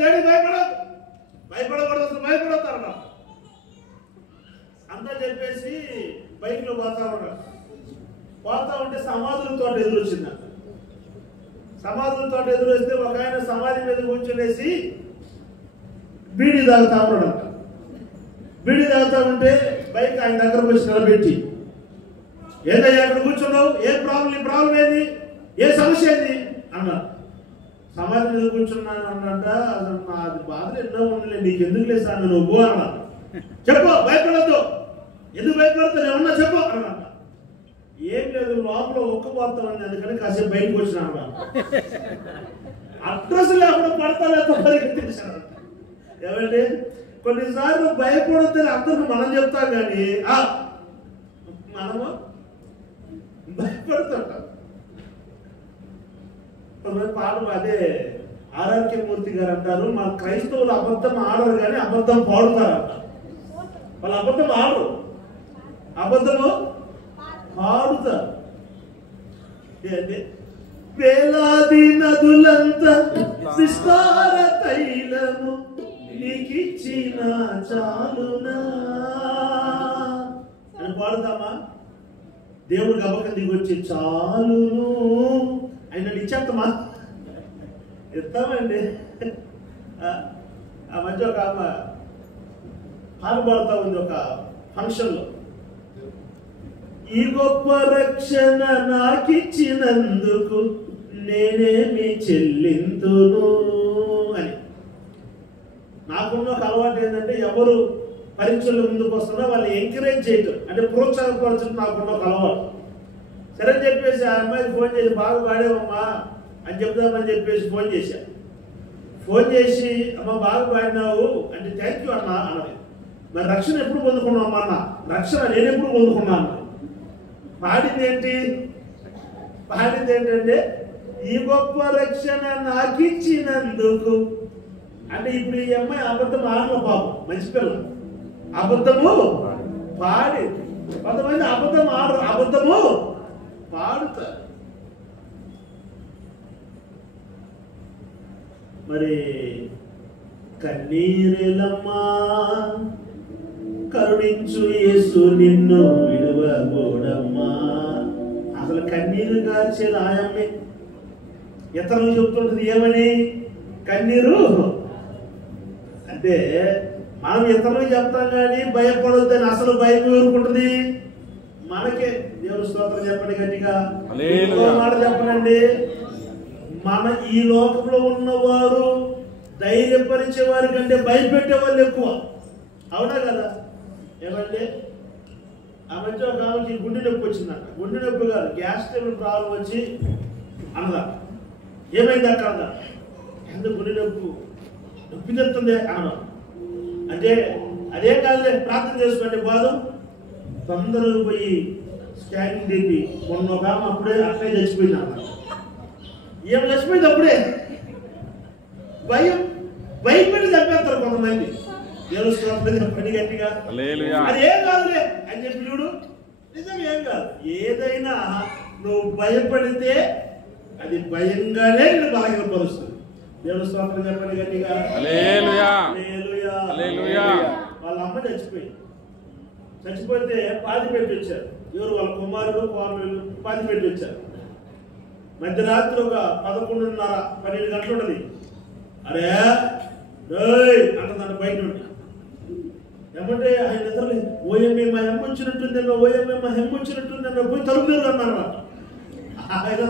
భయపడకూడదు, అసలు భయపడతారు అంతా చెప్పేసి బైక్లో పోతా ఉంటే సమాధుల తోట ఎదురొచ్చింది. సమాధుల తోట ఎదురొస్తే ఒక ఆయన సమాధి మీద కూర్చునేసి బీడీ తాగుతా ఉన్నాడంట. బీడీ తాగుతా ఉంటే బైక్ ఆయన దగ్గరకు వచ్చి నిలబెట్టి, ఏదయ్యా అక్కడ కూర్చున్నావు, ఏ ప్రాబ్లం ఏది, ఏ సమస్య ఏది అన్నారు. సమాధి మీద కూర్చున్నాను అన్నట, అసలు నాది బాధలు ఎన్నో ఉండలే, నీకు ఎందుకు లేదు సార్ నువ్వు అన్నా. చెప్పు, భయపడద్దు, ఎందుకు భయపడతావు, ఏమన్నా చెప్పు అన్నమాట. ఏం లేదు, లోపల ఒక్కపోతా ఉంది, అందుకని కాసేపు బయటకు వచ్చినా. అడ్రస్ లేకుండా పడతా తెలిసాను. ఏమంటే కొన్నిసార్లు భయపడొద్దని అందరూ మనం చెప్తాం కానీ మనము భయపడుతుంటాం. పాడు అదే ఆర్ఆర్కే మూర్తి గారు అంటారు, మా క్రైస్తవులు అబద్ధం ఆడరు కానీ అబద్ధం పాడుతారంట. వాళ్ళు అబద్ధం ఆడరు, అబద్ధము పాడుతారు. వేలాది నదులంతా విస్తార తైలము నీకిచ్చిన చాలునా అని పాడుతామా? దేవుడు గబక దిగొచ్చి చాలును ఆయన ఇచ్చేస్తామా? ఇస్తామండి. ఆ మధ్య ఒక ఆమె పాట పాడుతా ఉంది ఒక ఫంక్షన్లో, ఈ గొప్ప రక్షణ నాకిచ్చినందుకు నేనేమి చెల్లింతును అని. నాకున్న ఒక అలవాటు ఏంటంటే, ఎవరు పరీక్షలు ముందుకు వస్తున్నా వాళ్ళు ఎంకరేజ్ చేయటం, అంటే ప్రోత్సాహపరచడం నాకున్న ఒక అలవాటు. సరే అని చెప్పేసి ఆ అమ్మాయికి ఫోన్ చేసి, బాగా పాడేవమ్మా అని చెప్దామని చెప్పేసి ఫోన్ చేశా. ఫోన్ చేసి, అమ్మ బాగా పాడినావు అంటే థ్యాంక్ యూ అన్నా అన్నది. మరి రక్షణ ఎప్పుడు పొందుకున్నావు అన్న? రక్షణ నేను ఎప్పుడు పొందుకున్నాను? పాడింది ఏంటంటే, ఈ గొప్ప రక్షణ నాకిచ్చినందుకు. అంటే ఇప్పుడు ఈ అమ్మాయి అబద్ధం ఆడలో పాపం, మంచి పిల్ల, అబద్ధము పాడి. కొంతమంది అబద్ధం ఆడరు, అబద్ధము పాడుతారు. మరి కన్నీరెలమ్మా కరుణించు యేసు నిన్ను విడువబోడమ్మా. అసలు కన్నీరు గార్చేది ఆయమ్మే. ఇతరులు చెప్తుంటది ఏమని? కన్నీరు అంటే మనం ఇతరులకు చెప్తాం కానీ భయపడొద్దని. అసలు భయం ఎవరుకుంటుంది? మనకే. దేవుని స్తోత్రం చెప్పండి గట్టిగా, మాట చెప్పనండి. మన ఈ లోకంలో ఉన్నవారు ధైర్యపరిచే వారి కంటే భయపెట్టే వాళ్ళు ఎక్కువ, అవునా కదా? ఏమంటే ఆ మధ్య ఒక ఆమెకి గుండె నొప్పి వచ్చిందంట. గుండె నొప్పి కాదు, గ్యాస్ ట్రబుల్ ప్రాబ్లం వచ్చి అన్నదా. ఏమైంది అక్కడ? ఎందుకు గుండె నొప్పి తెస్తుంది అన్న. అంటే అదేం కాదులే, ప్రార్థన చేసుకోండి, బాధ తొందరగా పోయి స్కానింగ్ తీపి. మొన్న ఒక ఆమె అప్పుడే అట్లే చచ్చిపోయింది అన్న. ఏం చచ్చిపోయింది అప్పుడే. భయపెట్టి చంపేస్తారు కొంతమంది. చెప్పండి గట్టిగా, అది ఏం కాదులే అని చెప్పి చూడు. నిజం ఏం కాదు. ఏదైనా నువ్వు భయపడితే అది భయంగానే నేను బలహీనపరుస్తుంది. దేవుని స్తోత్రం చెప్పండి గట్టిగా. హల్లెలూయా. హల్లెలూయా. హల్లెలూయా. వాళ్ళ అమ్మ చచ్చిపోతే పాతి పెట్టి వచ్చారు. ఎవరు? వాళ్ళ కుమారుడు కుమారుడు పాతి పెట్టి వచ్చారు. మధ్యరాత్రి ఒక 11:30 12 గంటలు ఉన్నది. అరే అంటుందంట బయట నుండి. ఏమంటే ఆయన నిద్రలే, ఓఎంఏ మా హెమ్మ వచ్చినట్టుందన్న, ఓఎంఏ మా హెమ్మ వచ్చినట్టుందన్న, పోయి తలుపు అన్నారన్నమాట. ఆయన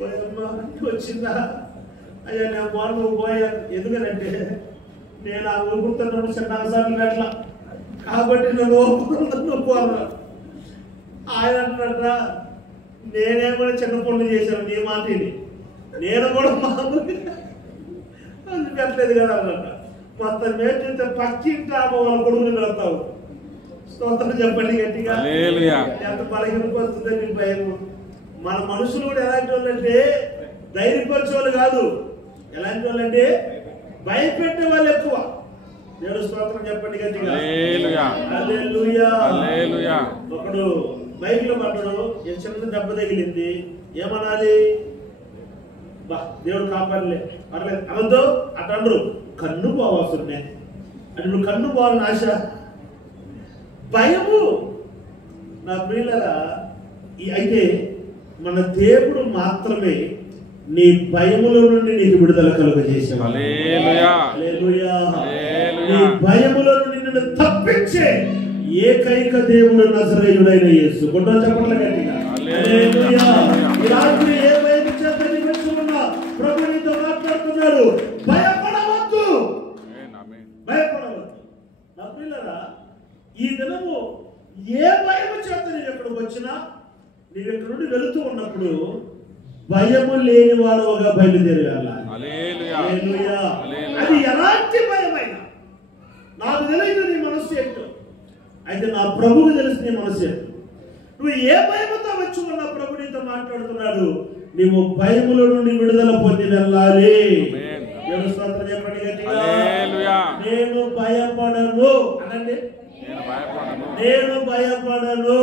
ఓఎమ్మ వచ్చిందా? అయ్యా నేను మార్పు పోయా. ఎందుకనంటే నేను ఆ ఊరుకుంటున్నాను చిన్నసార్లు పెట్టలా కాబట్టి నేను పోరా. ఆయన అంటున్నట్ట, నేనేమైనా చిన్న పనులు చేశాను నీ మాటని, నేను కూడా మామూలుగా అది పెట్టలేదు కదా అన్నట్ట. మొత్తం మేటితే పక్కింటి వాళ్ళ కొడుకుని పెడతావు. స్తోత్రం చెప్పండి గట్టిగా. ఎంత బలహీనకు వస్తుందని నీ భయం. మన మనుషులు కూడా ఎలాంటి వాళ్ళు అంటే ధైర్యపరిచే వాళ్ళు కాదు. ఎలాంటి వాళ్ళు అంటే భయపెట్టే వాళ్ళు ఎక్కువ. దేవుని స్తోత్రం చెప్పండి గట్టిగా. హల్లెలూయా. ఒకడు బైక్ లో పడ్డాడు, చిన్న దెబ్బ తగిలింది. ఏమనాలి? బా దేవుడు కాపాడలే, పర్లేదు అవద్దు అటండ్రు. కన్ను పోవాల్సిందే అంటే నువ్వు కన్ను పోవాలని ఆశ, భయము. నా ప్రియులరా, అయితే మన దేవుడు మాత్రమే నీ భయముల నుండి నీకు విడుదల కలుగజేసేవాడు. నీ భయముల నుండి నిన్ను తప్పించే ఏకైక దేవుడు నజరేయుడైన యేసు. కొట్టో చెప్పట్ల గట్టిగా. హల్లెలూయా. ఈ రాత్రి ఏ భయం చేత నివసిస్తున్నా ప్రభు నీతో మాట్లాడుతున్నాడు. భయపడవద్దు, భయపడవద్దు. నా పిల్లరా, ఈ దినము ఏ భయము చేత నీవు ఎక్కడికి వచ్చినా, నీవు ఎక్కడి నుండి వెళుతూ ఉన్నప్పుడు భయము లేని వాడుగా బయలుదేరి వెళ్ళాలి. హల్లెలూయా. అది ఎలాంటి భయమైనా, నాకు తెలియదు నీ మనస్సు ఏంటో, అయితే నా ప్రభువుకు తెలిసి నీ మనస్సు ఏంటో. నువ్వు ఏ భయముతో వచ్చి ఉన్న ప్రభు నీతో మాట్లాడుతున్నాడు. నీవు భయముల నుండి విడుదల పొంది వెళ్ళాలి. దేవుని స్తోత్రం చెప్పండి గట్టిగా. నేను భయపడను అనండి. నేను భయపడను.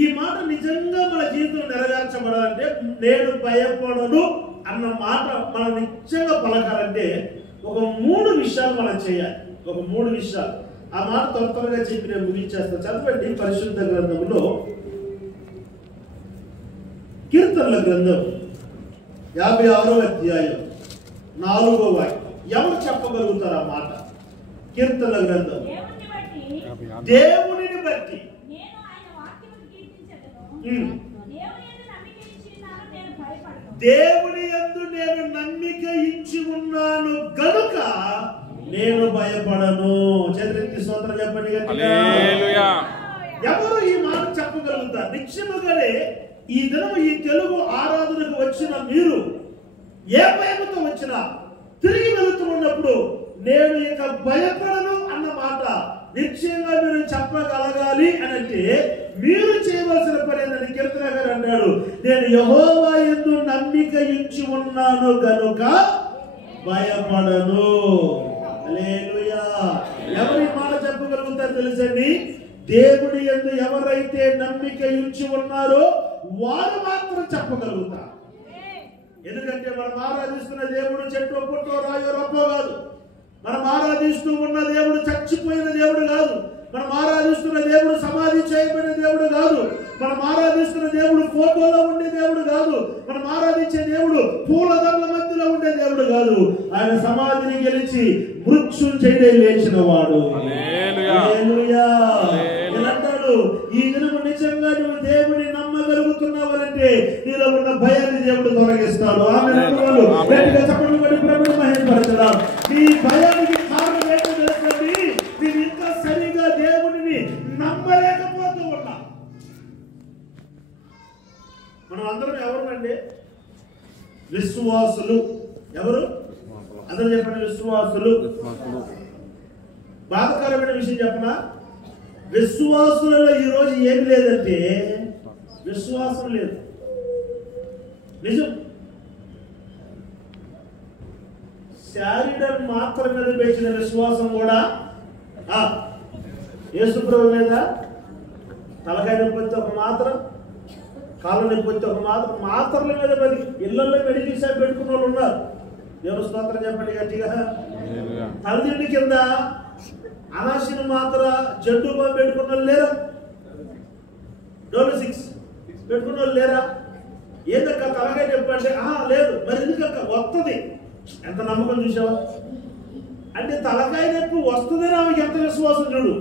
ఈ మాట నిజంగా మన జీవితంలో నెరవేర్చబడాలంటే, నేను భయపడను అన్న మాట మనం నిజంగా పలకాలంటే ఒక 3 విషయాలు మనం చేయాలి. ఒక 3 విషయాలు. ఆ మాట త్వరగా చెప్పి నేను ముగించేస్తాను. చదవండి పరిశుద్ధ గ్రంథంలో కీర్తనల గ్రంథం 56వ అధ్యాయం 4వ వాక్యం. ఎవరు చెప్పగలుగుతారు ఆ మాట? కీర్తనల గ్రంథం. దేవునిని బట్టి దేవుని యందు నేను నమ్మిక ఇచ్చి ఉన్నాను గనుక నేను భయపడను. చేతులెత్తి స్తోత్రం చెప్పండి గట్టిగా. ఎవరు ఈ మాట చెప్పగలుగుతారు? నిశ్చయముగానే ఈ దినం ఈ తెలుగు ఆరాధనకు వచ్చిన మీరు ఏ భయముతో వచ్చినా తిరిగి వెళుతూ ఉన్నప్పుడు నేను ఇక భయపడను అన్న మాట నిశ్చయంగా మీరు చెప్పగలగాలి అని అంటే మీరు చేయవలసిన పని ఏంటంటే కీర్తన గారు అన్నాడు, నేను యెహోవా యందు నమ్మిక ఉంచి ఉన్నాను గనుక భయపడను. హల్లెలూయా. ఎవరి మాట చెప్పగలుగుతారు తెలుసండి? దేవుడి యందు ఎవరైతే నమ్మిక ఉంచి ఉన్నారో వారు మాత్రం చెప్పగలుగుతారు. ఎందుకంటే మనం ఆరాధిస్తున్న దేవుడు చెట్టు పుట్టో రాయో రప్పో కాదు. మనం ఆరాధిస్తూ ఉన్న దేవుడు చచ్చిపోయిన దేవుడు కాదు. మనం ఆరాధిస్తున్న దేవుడు సమాధి చేయబడిన దేవుడు కాదు. మనం ఆరాధిస్తున్న దేవుడు ఫోటోలో ఉండే దేవుడు కాదు. మనం ఆరాధించే దేవుడు పూలదండల మధ్యలో ఉండే దేవుడు కాదు. ఆయన సమాధిని గెలిచి మృత్యుంజయుడై లేచిన వాడు. అంటాడు, ఈ దినము నిజంగా నువ్వు దేవుని నమ్మగలుగుతున్నావంటే నీలో ఉన్న భయాన్ని దేవుడు తొలగిస్తాడు. ఆమె చెప్పండి, ప్రభుత్వం మహిమపరచడం. ఈ భయానికి కారణం ఏంటో తెలుసండి? నేను ఇంకా సరిగా దేవుడిని నమ్మలేకపోతూ ఉన్నా. మనం అందరం ఎవరండి? విశ్వాసులు. ఎవరు? అందరూ చెప్పండి, విశ్వాసులు. బాధకరమైన విషయం చెప్పనా? విశ్వాసులలో ఈరోజు ఏమి లేదంటే విశ్వాసం లేదు. నిజం. శారీరం మాత్రం మీద పెంచిన విశ్వాసం కూడా యేసుప్రభు మీద తలకాయ నొప్పి వస్తే ఒక మాత్ర, కాళ్ళ నొప్పి వస్తే ఒక మాత్ర, మాత్రల మీద మరి ఇళ్లలో మెడికల్ షాప్ పెట్టుకున్న వాళ్ళు ఉన్నారు. దేవుని స్తోత్రం చెప్పండి గట్టిగా. తలదిండి కింద అనాశిని మాత్ర జడ్డు బాంబు పెట్టుకున్న వాళ్ళు లేరా? డోలో 6 పెట్టుకున్న వాళ్ళు లేరా? ఏదక్క తలకాయ నొప్పి అంటే లేదు. మరి ఎందుకక్క వస్తుంది? ఎంత నమ్మకం చూసావా? అంటే తలకాయ నొప్పి వస్తుందని ఆమెకి ఎంత విశ్వాసం చూడు.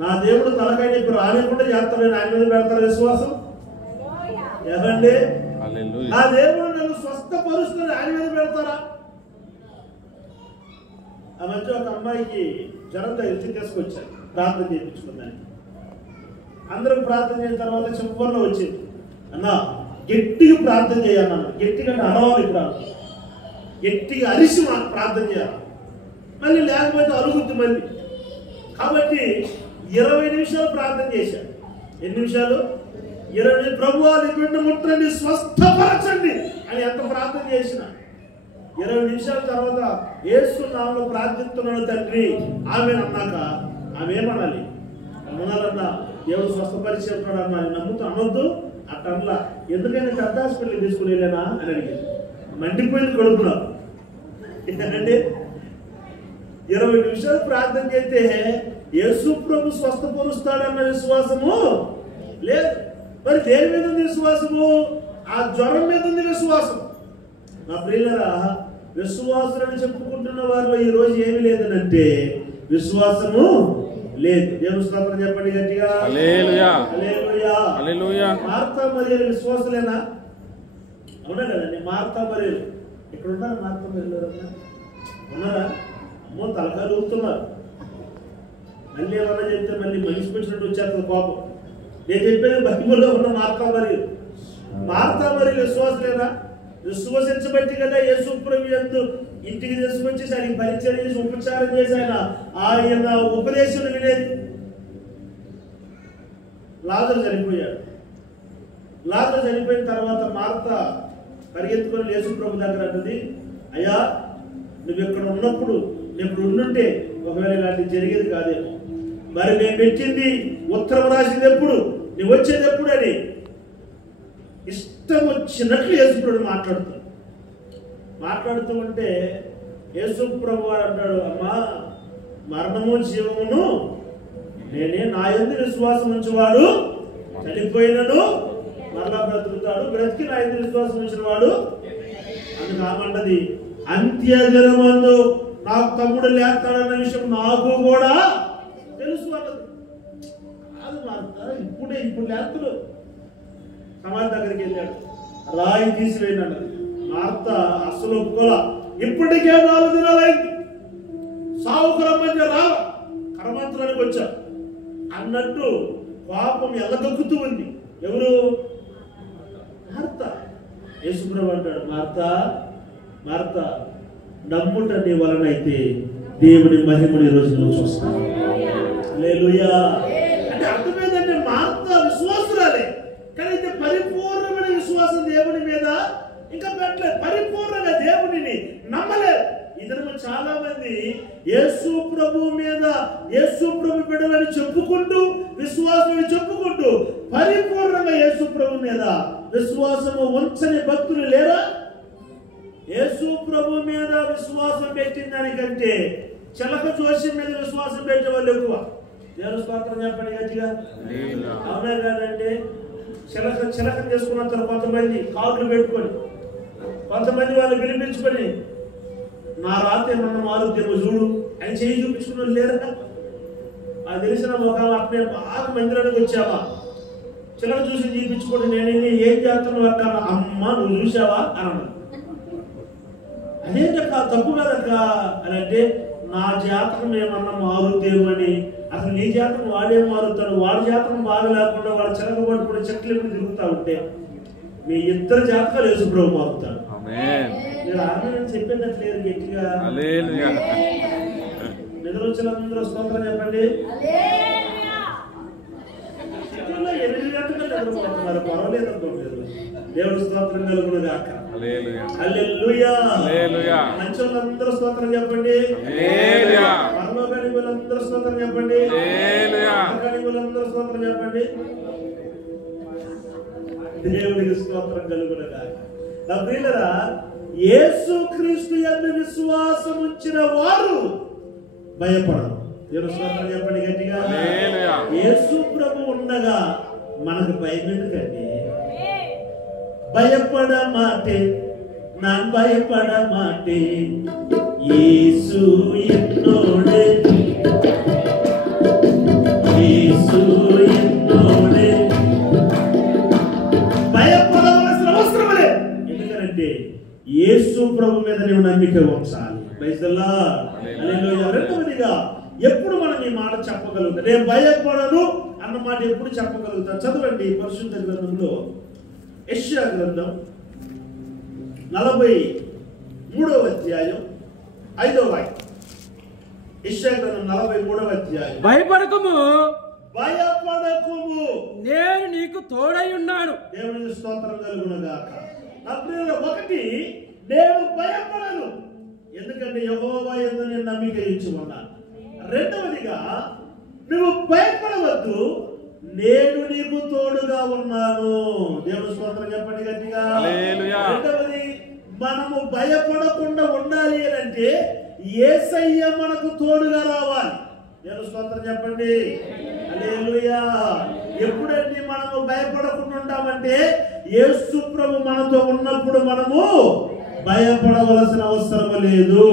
నా దేవుడు తలకాయ నొప్పి రాలేకుండా చేస్తాడని ఆయన మీద పెడతారు విశ్వాసం. ఏమండి? నా దేవుడు నన్ను స్వస్థపరుస్తుంది ఆయన మీద పెడతారా? ఆ మధ్య ఒక అమ్మాయికి జ్వరం తగిలిచి తీసుకొచ్చాను ప్రార్థన చేయించుకున్నాను. అందరం ప్రార్థన చేసిన తర్వాత చివరిలో వచ్చింది, అన్నా గట్టిగా ప్రార్థన చేయాలన్నా, గట్టిగా అరవాలి, ఇప్పుడు గట్టిగా అరిసి ప్రార్థన చేయాలి, మళ్ళీ లేకపోతే అరుగుద్ది మళ్ళీ. కాబట్టి 20 నిమిషాలు ప్రార్థన చేశాను. ఎన్ని నిమిషాలు? 20. ప్రభువా నీ బిడ్డ ముట్టండి, స్వస్థపరచండి అని ఎంత ప్రార్థన చేసిన 20 నిమిషాల తర్వాత యేసు నామములో ప్రార్థిస్తున్నాను తండ్రి ఆమె అన్నాక ఆమె ఏమనాలి? అన్నాలన్నా దేవుడు స్వస్థపరిచి ఉంటాడు అన్నా, నమ్ముతూ అనొద్దు అట్లా. ఎందుకంటే పెద్ద హాస్పిటల్కి తీసుకుని వెళ్ళానా అని అడిగాను. మండిపోయింది కొడుకున్నావు. ఏంటంటే 20 నిమిషాలు ప్రార్థన చేస్తే యేసు ప్రభు స్వస్థపరుస్తాడన్న విశ్వాసము లేదు. మరి దేని మీద ఉంది విశ్వాసము? ఆ జ్వరం మీద ఉంది విశ్వాసం. నా ప్రియులరా, విశ్వాసులను చెప్పుకుంటున్న వారిలో ఈ రోజు ఏమి లేదనంటే విశ్వాసము లేదు. దేవుని స్తోత్రం చెప్పండి గట్టిగా. హల్లెలూయా, హల్లెలూయా, హల్లెలూయా. మార్తా మరియలు విశ్వాసులేనా? అవునా కదండి? మార్తా మరియలు ఇక్కడ ఉన్నారా? మార్తా మరియలు ఉన్నారా? అమ్మో తలకాయలు ఊపుతున్నారు. మళ్ళీ ఏమన్నా చెప్తే మళ్ళీ మనిషి పెట్టినట్టు వచ్చేస్తుంది కోపం. నేను చెప్పేది బైబిల్లో ఉన్న మార్తా మరియలు. మార్తా మరియలు విశ్వాసులేనా? విశ్వసించబట్టి కదా యేసు ప్రభు యందు ఇంటికి తీసుకొచ్చేసి ఆయన పరిచయం చేసి ఉపచారం చేసి ఆయన ఉపదేశం వినేది. లాజరు చనిపోయాడు. లాజరు చనిపోయిన తర్వాత మార్త పరిగెత్తుకొని యేసు ప్రభు దగ్గర అంటుంది, అయ్యా నువ్వు ఇక్కడ ఉన్నప్పుడు నేను ఉండుంటే ఒకవేళ ఇలాంటివి జరిగేది కాదేమో. మరి నేను పెట్టింది ఉత్తరం రాసింది ఎప్పుడు, నువ్వు వచ్చేది ఎప్పుడు అని ఇష్టం వచ్చినట్లు యేసుప్రభుడు మాట్లాడుతూ ఉంటే యేసుప్రభు అంటాడు, అమ్మా మరణము జీవమును నేనే, నా యందు విశ్వాసం ఉంచేవాడు చనిపోయినను మరలా బ్రతుకుతాడు, బ్రతికి నా యందు విశ్వాసం ఉంచిన వాడు. అందుకు ఆమంటది, అంత్యదినమందు నాకు తమ్ముడు లేస్తాడన్న విషయం నాకు కూడా తెలుసు అన్నది. కాదు మార్త, ఇప్పుడు లేస్తాడు. సమాధి దగ్గరికి వెళ్ళాడు, రాయి తీసివేయండి అన్నది. మార్త అసలు ఒప్పుకోలా. ఇప్పటికే 4 దినాలైంది, సావుకు రమ్మంటే రావ, కర్మంత్రానికి వచ్చా అన్నట్టు పాపం ఎల్లగక్కుతూ ఉంది. ఎవరు? మార్త. యేసుప్రభు అంటాడు, మార్త నమ్ముట నీ వలనైతే దేవుని మహిమని ఈరోజు నువ్వు చూస్తావు. హల్లెలూయా. అంటే అర్థమేంటంటే మార్త విశ్వాసురాలే, కానీ పరిపూర్ణమైన విశ్వాసం దేవుని మీద ఇంకా పెట్టలేదు. పరిపూర్ణంగా దేవుడిని నమ్మలేదు. ఇతను చాలా మంది యేసు ప్రభు మీద యేసు ప్రభు బిడ్డలని చెప్పుకుంటూ విశ్వాసం చెప్పుకుంటూ పరిపూర్ణంగా యేసు ప్రభు మీద విశ్వాసము ఉంచని భక్తులు లేరా? యేసు ప్రభు మీద విశ్వాసం పెట్టిన దానికంటే చిలక జోషి మీద విశ్వాసం పెట్టే వాళ్ళు ఎక్కువ. దేవుని స్తోత్రం చెప్పండి గట్టిగా. అవునా కాదండి? చిలక చేసుకున్న కొంతమంది కాళ్ళు పెట్టుకొని, కొంతమంది వాళ్ళు పిలిపించుకొని నా రాత్రి ఏమన్నా మారుద్దేమో చూడు అని చేయి చూపించుకున్న లేరా? అది తెలిసిన ఒక అట్నే బాగా మందిరానికి వచ్చావా, చిలక చూసి చూపించుకోండి, నేను ఏం చేస్తున్నావు అక్క, అమ్మ నువ్వు చూసావా అని అన్నాడు. అదేంటక్క తప్పు కదక్క అని అంటే, నా జాతకం ఏమన్నా మారుద్దేమో అని. అసలు నీ జాతకం వాడేం మారుతాడు? వాడి జాతకం బాగా లేకుండా వాడు చిలక పట్టుకుని చెట్లు ఎప్పుడు తిరుగుతా ఉంటే మీ ఇద్దరు జాతకాలు యేసు ప్రభు మారుతాడు. మీరు ఆమె చెప్పేటట్లేదు గట్టిగా. నిద్ర వచ్చిన అందరూ స్తోత్రం చెప్పండి. 8 గంటలు నిద్రపోతున్నారు, పర్వాలేదు అనుకోలేదు. దేవుడు స్తోత్రం కలుగును గాక. హల్లెలూయా. మంచి వాళ్ళందరూ స్తోత్రం చెప్పండి. పరలోకానికి వాళ్ళందరూ స్తోత్రం చెప్పండి. వాళ్ళందరూ స్తోత్రం చెప్పండి. చెప్పండి. దేవునికి స్తోత్రం కలుగునగాక. నా ప్రియులారా, యేసుక్రీస్తు యందు విశ్వాసం ఉంచిన వారు భయపడరు. దేవుని స్తోత్రం చెప్పండి గట్టిగా. యేసు ప్రభు ఉండగా మనకు భయం ఎందుకండి? భయపడ మాటే, நான் பயப்பட மாட்டேன், இயேசு என்னோடு, இயேசு என்னோடு. భయపడవలసిన అవసరం లేదు. ఎందుకంటే యేసు ప్రభు మీద నీవు నమ్మిక ఉంచాలి. Praise the lord. హల్లెలూయా. రెండవదిగా ఎప్పుడు మనం ఈ మాట చెప్పగలుగుతాం? నేను భయపడను అన్న మాట ఎప్పుడు చెప్పగలుగుతాం? చదవండి పరిశుద్ధ గ్రంథంలో యెషయా గ్రంథం 43వ అధ్యాయం 5వ వాక్యం. యెషయా గ్రంథం 43వ అధ్యాయం. భయపడకుము, భయపడకుము, నేను నీకు తోడై ఉన్నాను. దేవునికి స్తోత్రం కలుగునగాక. నా ప్రియులారా, ఒకటి, నేను భయపడను ఎందుకంటే యెహోవా యందు నేను నమ్మిక ఉంచి ఉన్నాను. రెండవదిగా, నువ్వు భయపడవద్దు, నేను నీకు తోడుగా ఉన్నాను. దేవుని స్తోత్రం చెప్పండి గట్టిగా. రెండవది, మనము భయపడకుండా ఉండాలి అంటే యేసయ్య మనకు తోడుగా రావాలి. దేవుని స్తోత్రం చెప్పండి. హల్లెలూయా. ఎప్పుడంటే మనము భయపడకుండా ఉంటామంటే యేసు ప్రభు మనతో ఉన్నప్పుడు మనము భయపడవలసిన అవసరం లేదు.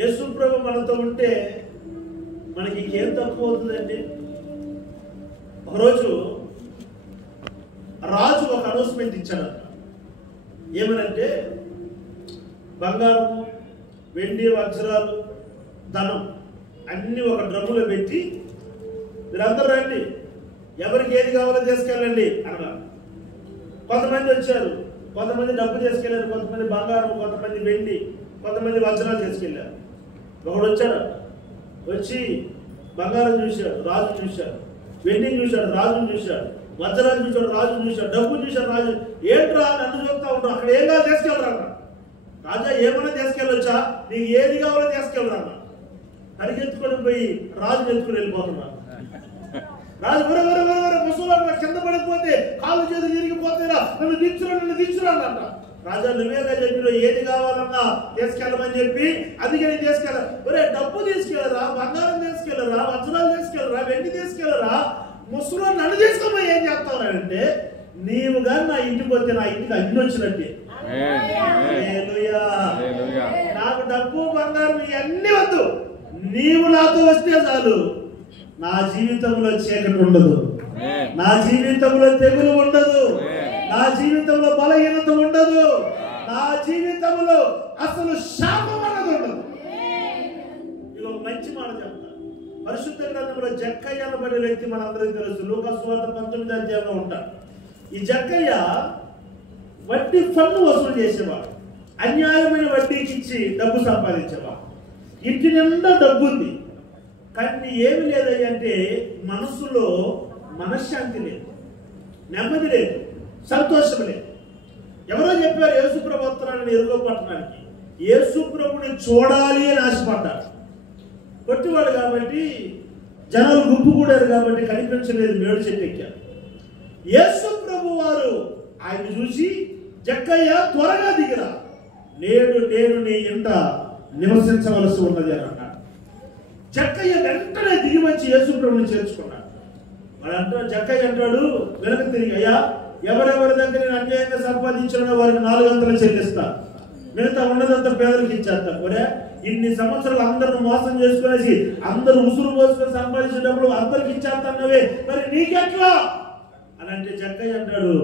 యేసు ప్రభు మనతో ఉంటే మనకి ఏం తక్కువ అవుతుందండి? ఒకరోజు రాజు ఒక అనౌన్స్మెంట్ ఇచ్చాడంట. ఏమనంటే, బంగారం, వెండి, వజ్రాలు, ధనం అన్ని ఒక డ్రమ్ములో పెట్టి మీరందరూ రండి, ఎవరికి ఏది కావాలో తీసుకెళ్ళండి అన్నారు. కొంతమంది వచ్చారు, కొంతమంది డబ్బు తీసుకెళ్లారు, కొంతమంది బంగారం, కొంతమంది వెండి, కొంతమంది వజ్రాలు తీసుకెళ్లారు. ఒకడు వచ్చాడు, వచ్చి బంగారం చూశాడు, రాజు చూశాడు, వెండి చూశాడు, రాజును చూశాడు, వజ్రాలు చూశాడు, రాజు చూశాడు, డబ్బు చూశాడు, రాజు. ఏంట్రా నన్ను చూస్తా ఉంటావు, అక్కడ ఏం కావాలి తీసుకెళ్ళరా? రాజా ఏమన్నా తీసుకెళ్ళొచ్చా, నీకు ఏది కావాలో తీసుకెళ్ళరా? పరిగెత్తుకొని పోయి రాజు ఎత్తుకుని వెళ్ళిపోతున్నాడు. రాజు ముసలాడు కింద పడిపోతే కాళ్ళు చేతులు తిరిగిపోతాయిరా, నన్ను దించురా అన్నట. రాజా నువ్వేగా చెప్పిన ఏది కావాలన్నా తీసుకెళ్ళమని చెప్పి, అందుకే నేను తీసుకెళ్ళ. ఒరే డబ్బు తీసుకెళ్ళరా, బంగారం తీసుకెళ్ళరా, వజ్రాలు తీసుకెళ్ళరా, వెండి తీసుకెళ్ళరా, ముసలాడు నన్ను తీసుకోమని ఏం చేస్తావు అంటే, నీవు కానీ నా ఇంటికి వస్తే నా ఇంటికి అగ్ని వచ్చినట్టే. నాకు డబ్బు బంగారం ఇవన్నీ వద్దు, నీవు నాతో వస్తే చాలు. నా జీవితంలో చీకటి ఉండదు, నా జీవితంలో తెగులు ఉండదు, నా జీవితంలో బలహీనత ఉండదు, నా జీవితంలో అసలు శాపం అన్నది ఉండదు. ఇది ఒక మంచి మాట చెప్తా. పరిశుద్ధ గ్రంథంలో జక్కయ్య అనబడే వ్యక్తి మనందరికీ తెలుసు. లూకా సువార్త 19వ అధ్యాయంలో ఉంటాడు. ఈ జక్కయ్య వడ్డీ పన్ను వసూలు చేసేవాడు, అన్యాయమైన వడ్డీకి ఇచ్చి డబ్బు సంపాదించేవాడు. ఇంటి నిండా డబ్బు ఉంది, కానీ ఏమి లేదయ్య అంటే మనసులో మనశ్శాంతి లేదు, నెమ్మది లేదు, సంతోషం లేదు. ఎవరో చెప్పారు యేసుప్రభు వస్తున్నాడని ఎరుగో పట్టణానికి. యేసుప్రభుని చూడాలి అని ఆశపడ్డాడు. కొట్టివాడు కాబట్టి, జనాలు గుంపు కూడారు కాబట్టి కనిపించలేదు, మేడు చెట్టు ఎక్కారు. యేసుప్రభు వారు ఆయన చూసి, జక్కయ్య త్వరగా దిగిరా, నేడు నేను నీ ఇంట నివసించవలసి ఉన్నది అని అన్నాడు. జక్కయ్య వెంటనే దిగి వచ్చి యేసుప్రభుని చేర్చుకున్నాడు. వాడు అంటాడు, జక్కయ్య అంటాడు వెనక తిరిగి, అయ్యా ఎవరెవరి దగ్గర నేను అన్యాయంగా సంపాదించిన వారికి 400 చెల్లిస్తా, మిగతా ఉన్నదంతా పేదలకు ఇచ్చేస్తా. ఒరే ఇన్ని సంవత్సరాలు అందరిని మోసం చేసుకునేసి అందరూ ఉసురు పోసుకొని సంపాదించినప్పుడు అందరికి ఇచ్చేస్తానవే, మరి నీకెట్లా అని అంటే జక్కయ్య అంటాడు,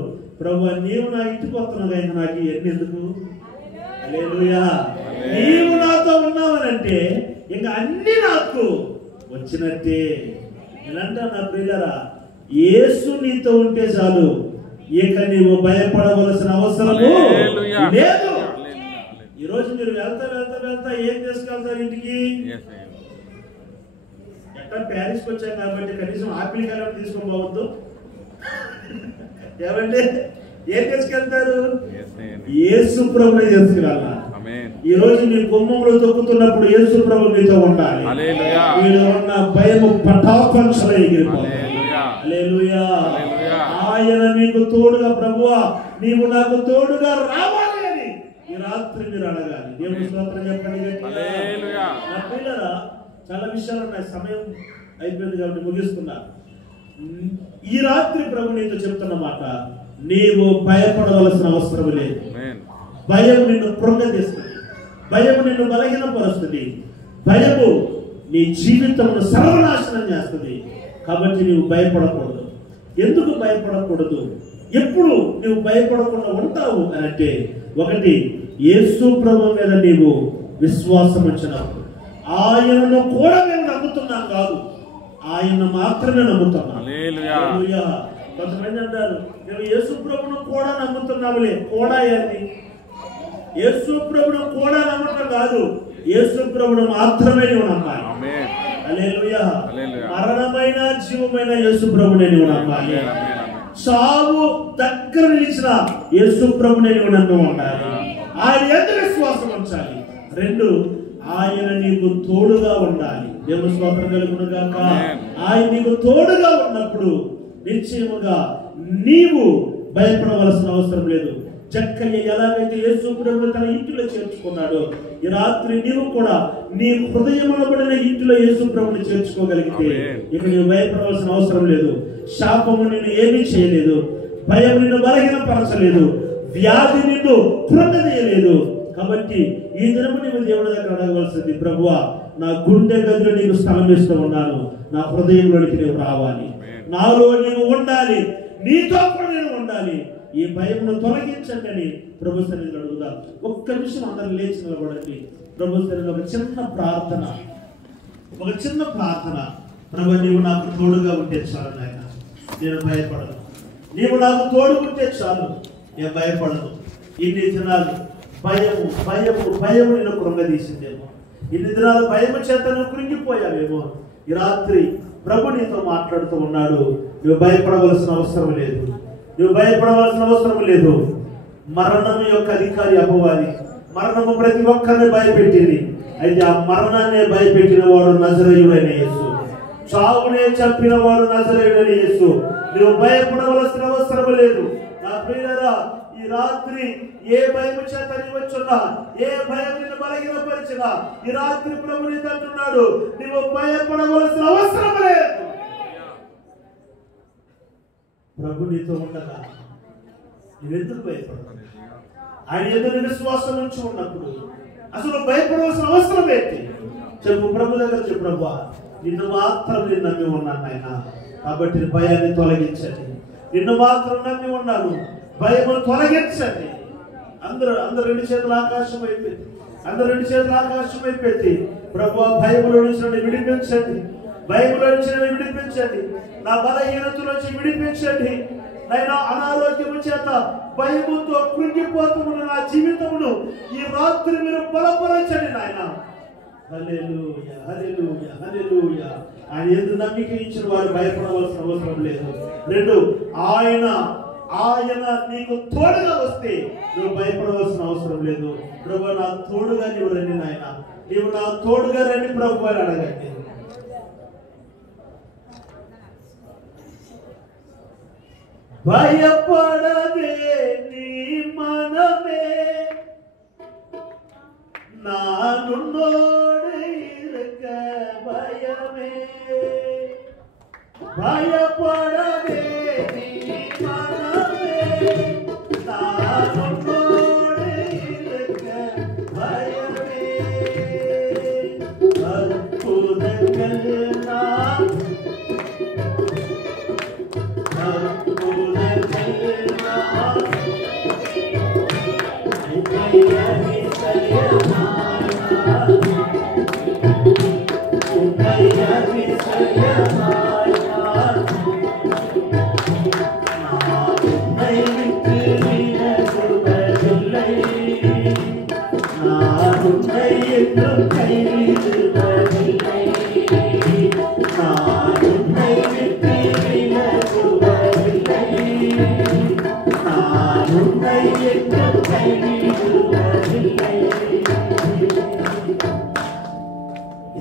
ప్రభు నీవు నా ఇంటికి వస్తున్నావు ఆయన, నాకు ఇవన్నీ ఎందుకు? హల్లెలూయా. నీవు నాతో ఉన్నావనంటే ఇంకా అన్ని నాకు వచ్చినట్టే. నేనంటా నా ప్రియులారా, యేసు నీతో ఉంటే చాలు, ఇక నీవు భయపడవలసిన అవసరము లేదు. ఈ రోజు మీరు వెళ్తా ఏం తీసుకెళ్తారు ఇంటికి? ఎక్కడ ప్యారిస్కి వచ్చాం కాబట్టి కనీసం ఆపిల్ కాలం తీసుకొని పోవద్దు. ఏమంటే ఏం తీసుకెళ్తారు? యేసు ప్రభుని తీసుకురాలా. ఆమేన్. ఈ రోజు నీ గుమ్మంలో తొక్కుతున్నప్పుడు యేసు ప్రభు నీతో ఉండాలి. హల్లెలూయా. నీలో ఉన్న భయము పటాపంచలు ఎగిరిపోవాలి. హల్లెలూయా. హల్లెలూయా. హల్లెలూయా. ఆయన నీకు తోడుగా, ప్రభువా నీవు నాకు తోడుగా రావాలి అని ఈ రాత్రి మీరు అడగాలి. దేవుని స్తోత్రం చెప్పండి గట్టిగా. హల్లెలూయా. నా పిల్లరా, చాలా విషయాలు ఉన్నాయి, సమయం అయిపోయింది కాబట్టి ముగిస్తున్నా. ఈ రాత్రి ప్రభు నీతో చెప్తున్న మాట, నీవు భయపడవలసిన అవసరం లేదు. ఆమేన్. భయం నిన్ను కృంగతీస్తుంది, భయము నిన్ను బలహీనపరుస్తుంది, భయము నీ జీవితమును సర్వనాశనం చేస్తుంది. కాబట్టి నీవు భయపడకూడదు. ఎందుకు భయపడకూడదు? ఎప్పుడు నువ్వు భయపడకుండా ఉంటావు అని అంటే, ఒకటి, యేసు ప్రభు మీద నీవు విశ్వాసం ఉంచినప్పుడు. ఆయనను కూడా మేము నమ్ముతున్నాం కాదు, ఆయన మాత్రమే నమ్ముతున్నాం. హల్లెలూయా. హల్లెలూయా. కొంతమంది అంటారు, మేము యేసు ప్రభువును కూడా నమ్ముతున్నాములే. కూడా ఏంటి? యేసు ప్రభువును కూడా నమ్మటం కాదు, యేసు ప్రభువును మాత్రమే నువ్వు నమ్మాలి. ఆమేన్. హల్లెలూయా. హల్లెలూయా. మరణమైన జీవమైన యేసు ప్రభువునే నువ్వు నమ్మాలి. ఆమేన్. ఆమేన్. చావు దగ్గర నిలిచిన యేసు ప్రభువునే నువ్వు నమ్మి ఉండాలి. ఆయన ఎంత విశ్వాసం ఉంచాలి. రెండు, ఆయన నీకు తోడుగా ఉండాలి. దేవుని స్తోత్రం కలుగును గాక. ఆయన నీకు తోడుగా ఉన్నప్పుడు నిశ్చయముగా నీవు భయపడవలసిన అవసరం లేదు. చక్కగా ఎలాగైతే యేసు ప్రభువు తన ఇంటిలో చేర్చుకున్నాడో, ఈ రాత్రి నీవు కూడా నీ హృదయమునబడిన ఇంటిలో యేసు ప్రభువుని చేర్చుకోగలిగితే ఇక నీవు భయపడవలసిన అవసరం లేదు. శాపము నిన్ను ఏమీ చేయలేదు, భయం నిన్ను బలహీనపరచలేదు, వ్యాధి నిన్ను కృంగదీయలేదు. కాబట్టి ఈ దినము నీవు దేవుని దగ్గర అడగవలసింది, ప్రభువా నా గుండె గదిలో నీకు స్థలం ఇస్తూ ఉన్నాను, నా హృదయంలోనికి నీవు రావాలి, నాలో నీవు ఉండాలి, నీతో కూడా నేను ఉండాలి, ఈ భయమును తొలగించండి అని ప్రభు సన్నిధిలో అడుగుదాం. ఒక్క నిమిషం అందరూ లేచి నిలబడండి. ప్రభు సన్నిధిలో ఒక చిన్న ప్రార్థన. ప్రభు, నీవు నాకు తోడుగా ఉంటే చాలు నాయన, నేను భయపడను. నీవు నాకు తోడు ఉంటే చాలు, నేను భయపడను. ఇన్ని దినాలు భయము నిన్ను కృంగదీసిందేమో, ఇన్ని దినాలు భయము చేత నువ్వు కృంగిపోయావేమో. ఈ రాత్రి ప్రభు నీతో మాట్లాడుతూ ఉన్నాడు. నువ్వు భయపడవలసిన అవసరం లేదు, నువ్వు భయపడవలసిన అవసరం లేదు. మరణం యొక్క అధికారి అపవాది. మరణము ప్రతి ఒక్కరిని భయపెట్టింది. అయితే ఆ మరణాన్ని భయపెట్టిన వాడు నజరేయుడైన యేసు, చావునే చంపిన వాడు నజరేయుడైన యేసు. నువ్వు భయపడవలసిన అవసరం లేదు. నా ప్రియులారా, ఈ రాత్రి ఏ భయం చేత వచ్చున్నా, ఏ భయం నిన్ను బలహీనపరిచినా, ఈ రాత్రి ప్రభు నీతో అంటున్నాడు, నువ్వు భయపడవలసిన అవసరం లేదు. ప్రభు నీతో ఉండగా నువ్వెందుకు భయపడతావు? ఆయన ఎదురు విశ్వాసం నుంచి ఉన్నప్పుడు అసలు భయపడవలసిన అవసరం ఏంటి? చెప్పు, ప్రభు దగ్గర చెప్పు, ప్రభువా నిన్ను మాత్రం నేను నమ్మి ఉన్నాను ఆయన, కాబట్టి భయాన్ని తొలగించండి. నిన్ను మాత్రం నమ్మి ఉన్నాను, భయమును తొలగించండి. అందరు రెండు చేతుల ఆకాశం అయిపోయింది. ప్రభువా భయములో నుంచి నన్ను విడిపించండి, భయములో నుంచి నన్ను విడిపించండి, నా బలహీనత నుంచి విడిపించండి. నైనా అనారోగ్యము చేత భయముతో కృంగిపోతున్న నా జీవితమును ఈ రాత్రి మీరు బలపరచండి నాయన. హల్లెలూయా, హల్లెలూయా, హల్లెలూయా. ఆయన యందు నమ్మిక ఇచ్చిన వారు భయపడవలసిన అవసరం లేదు. రెండు, ఆయన నీకు తోడుగా వస్తే నువ్వు భయపడవలసిన అవసరం లేదు. ప్రభు నా తోడుగా నీవు రండి నాయన, నీవు నా తోడుగా రండి ప్రభు అని అడగండి. భయపడదే నీ మనమే, నానున్నోడైరక భయమే. భయపడదే నీ మనమే, నానున్నోడైరక భయమే. అద్భుతంగా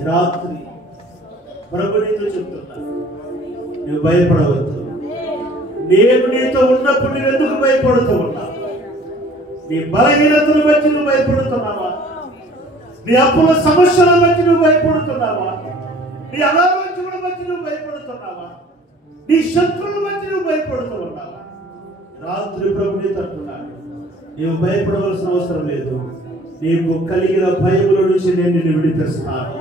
రాత్రి ప్రభు నీతో చెప్తున్నా, నువ్వు భయపడవద్దు. నేను నీతో ఉన్నప్పుడు నువ్వు ఎందుకు భయపడుతూ ఉన్నావు? నీ బలహీనతను బట్టి నువ్వు భయపడుతున్నావా? నీ అప్పుల సమస్యల బట్టి నువ్వు భయపడుతున్నావా? నీ అనారోగ్యముల బట్టి నువ్వు భయపడుతున్నావా? నీ శత్రువుల బట్టి నువ్వు భయపడుతూ ఉన్నావా? రాత్రి ప్రభు నీతో అంటున్నాడు, నీవు భయపడవలసిన అవసరం లేదు. నీకు కలిగిన భయముల నుంచి నేను నిన్ను విడిపిస్తాను.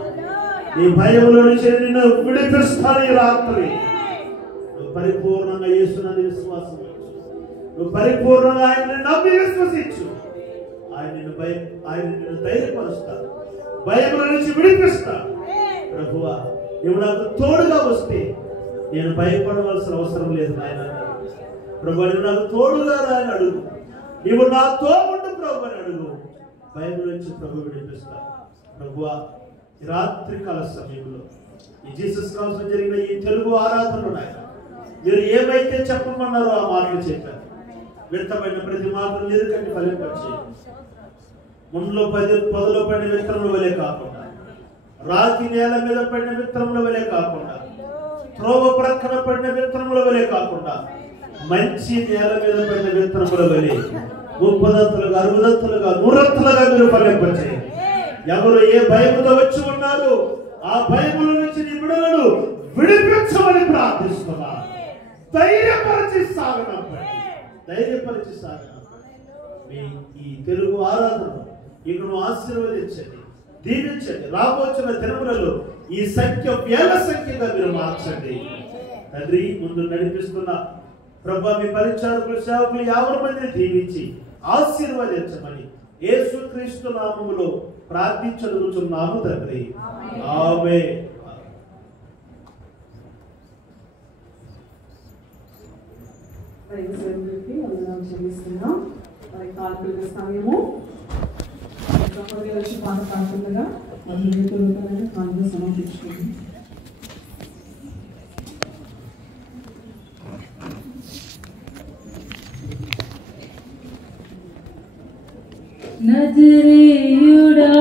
నీ భయముల నుంచి నిన్ను విడిపిస్తాను. ఈ రాత్రి నువ్వు పరిపూర్ణంగా యేసునందు విశ్వాసం ఉంచు. నువ్వు పరిపూర్ణంగా ఆయన్ని నమ్మి విశ్వసించు. ఆయన నిన్ను ధైర్యపరుస్తాడు, భయముల నుంచి విడిపిస్తాడు. ప్రభువా, నువ్వు నాకు తోడుగా వస్తే నేను భయపడవలసిన అవసరం లేదు నాయన. ప్రభు, నువ్వు నాకు తోడుగా రాని అడుగు. నీవు నాతో ఉండు ప్రభు అని అడుగు. భయం నుంచి ప్రభు విడిపిస్తాడు. ప్రభువా, ఈ రాత్రి కాల సమయంలో ఈ జీసస్ కాల్స్ జరిగిన ఈ తెలుగు ఆరాధనలు నాయన, మీరు ఏమైతే చెప్పమన్నారో ఆ మాటలు చెప్పారు. వ్యర్థమైన ప్రతి మాటలు నీరుకంటి ఫలింపచ్చి ముందులో పొదలో పడిన విత్తనముల వలె కాకుండా, రాతి నేల మీద పడిన విత్తనముల వలె కాకుండా, త్రోవ ప్రక్కన పడిన విత్తనముల వలె కాకుండా, మంచి నేల మీద పడిన విత్తనముల వలె 30దంతులుగా 60దంతులుగా 100దంతులుగా మీరు ఫలింపచేయండి. ఎవరు ఏ భయముతో వచ్చి ఉన్నారు ఆ భయముల నుంచి నీ బిడ్డలను విడిపించమని ప్రార్థిస్తున్నారు. ధైర్యపరిచి సాగనంపండి. మీ ఈ తెలుగు ఆరాధన ఇకను ఆశీర్వదించండి, దీవించండి. రాబోతున్న దినములలో ఈ సంఖ్య వేల సంఖ్యగా మీరు మార్చండి తండ్రి. ముందు నడిపిస్తున్న ప్రభు మీ పరిచారకులు సేవకులు 50 మందిని దీవించి ఆశీర్వదించమని యేసుక్రీస్తు నామములో ప్రార్థించుచున్నాము తండ్రి. ఆమేన్. క్షమిస్తున్నాం. వారి కాల్పుల సమయము వచ్చి పాట కాకుండా కాల్పులు సమర్పించుకుంది. నజరేయుడా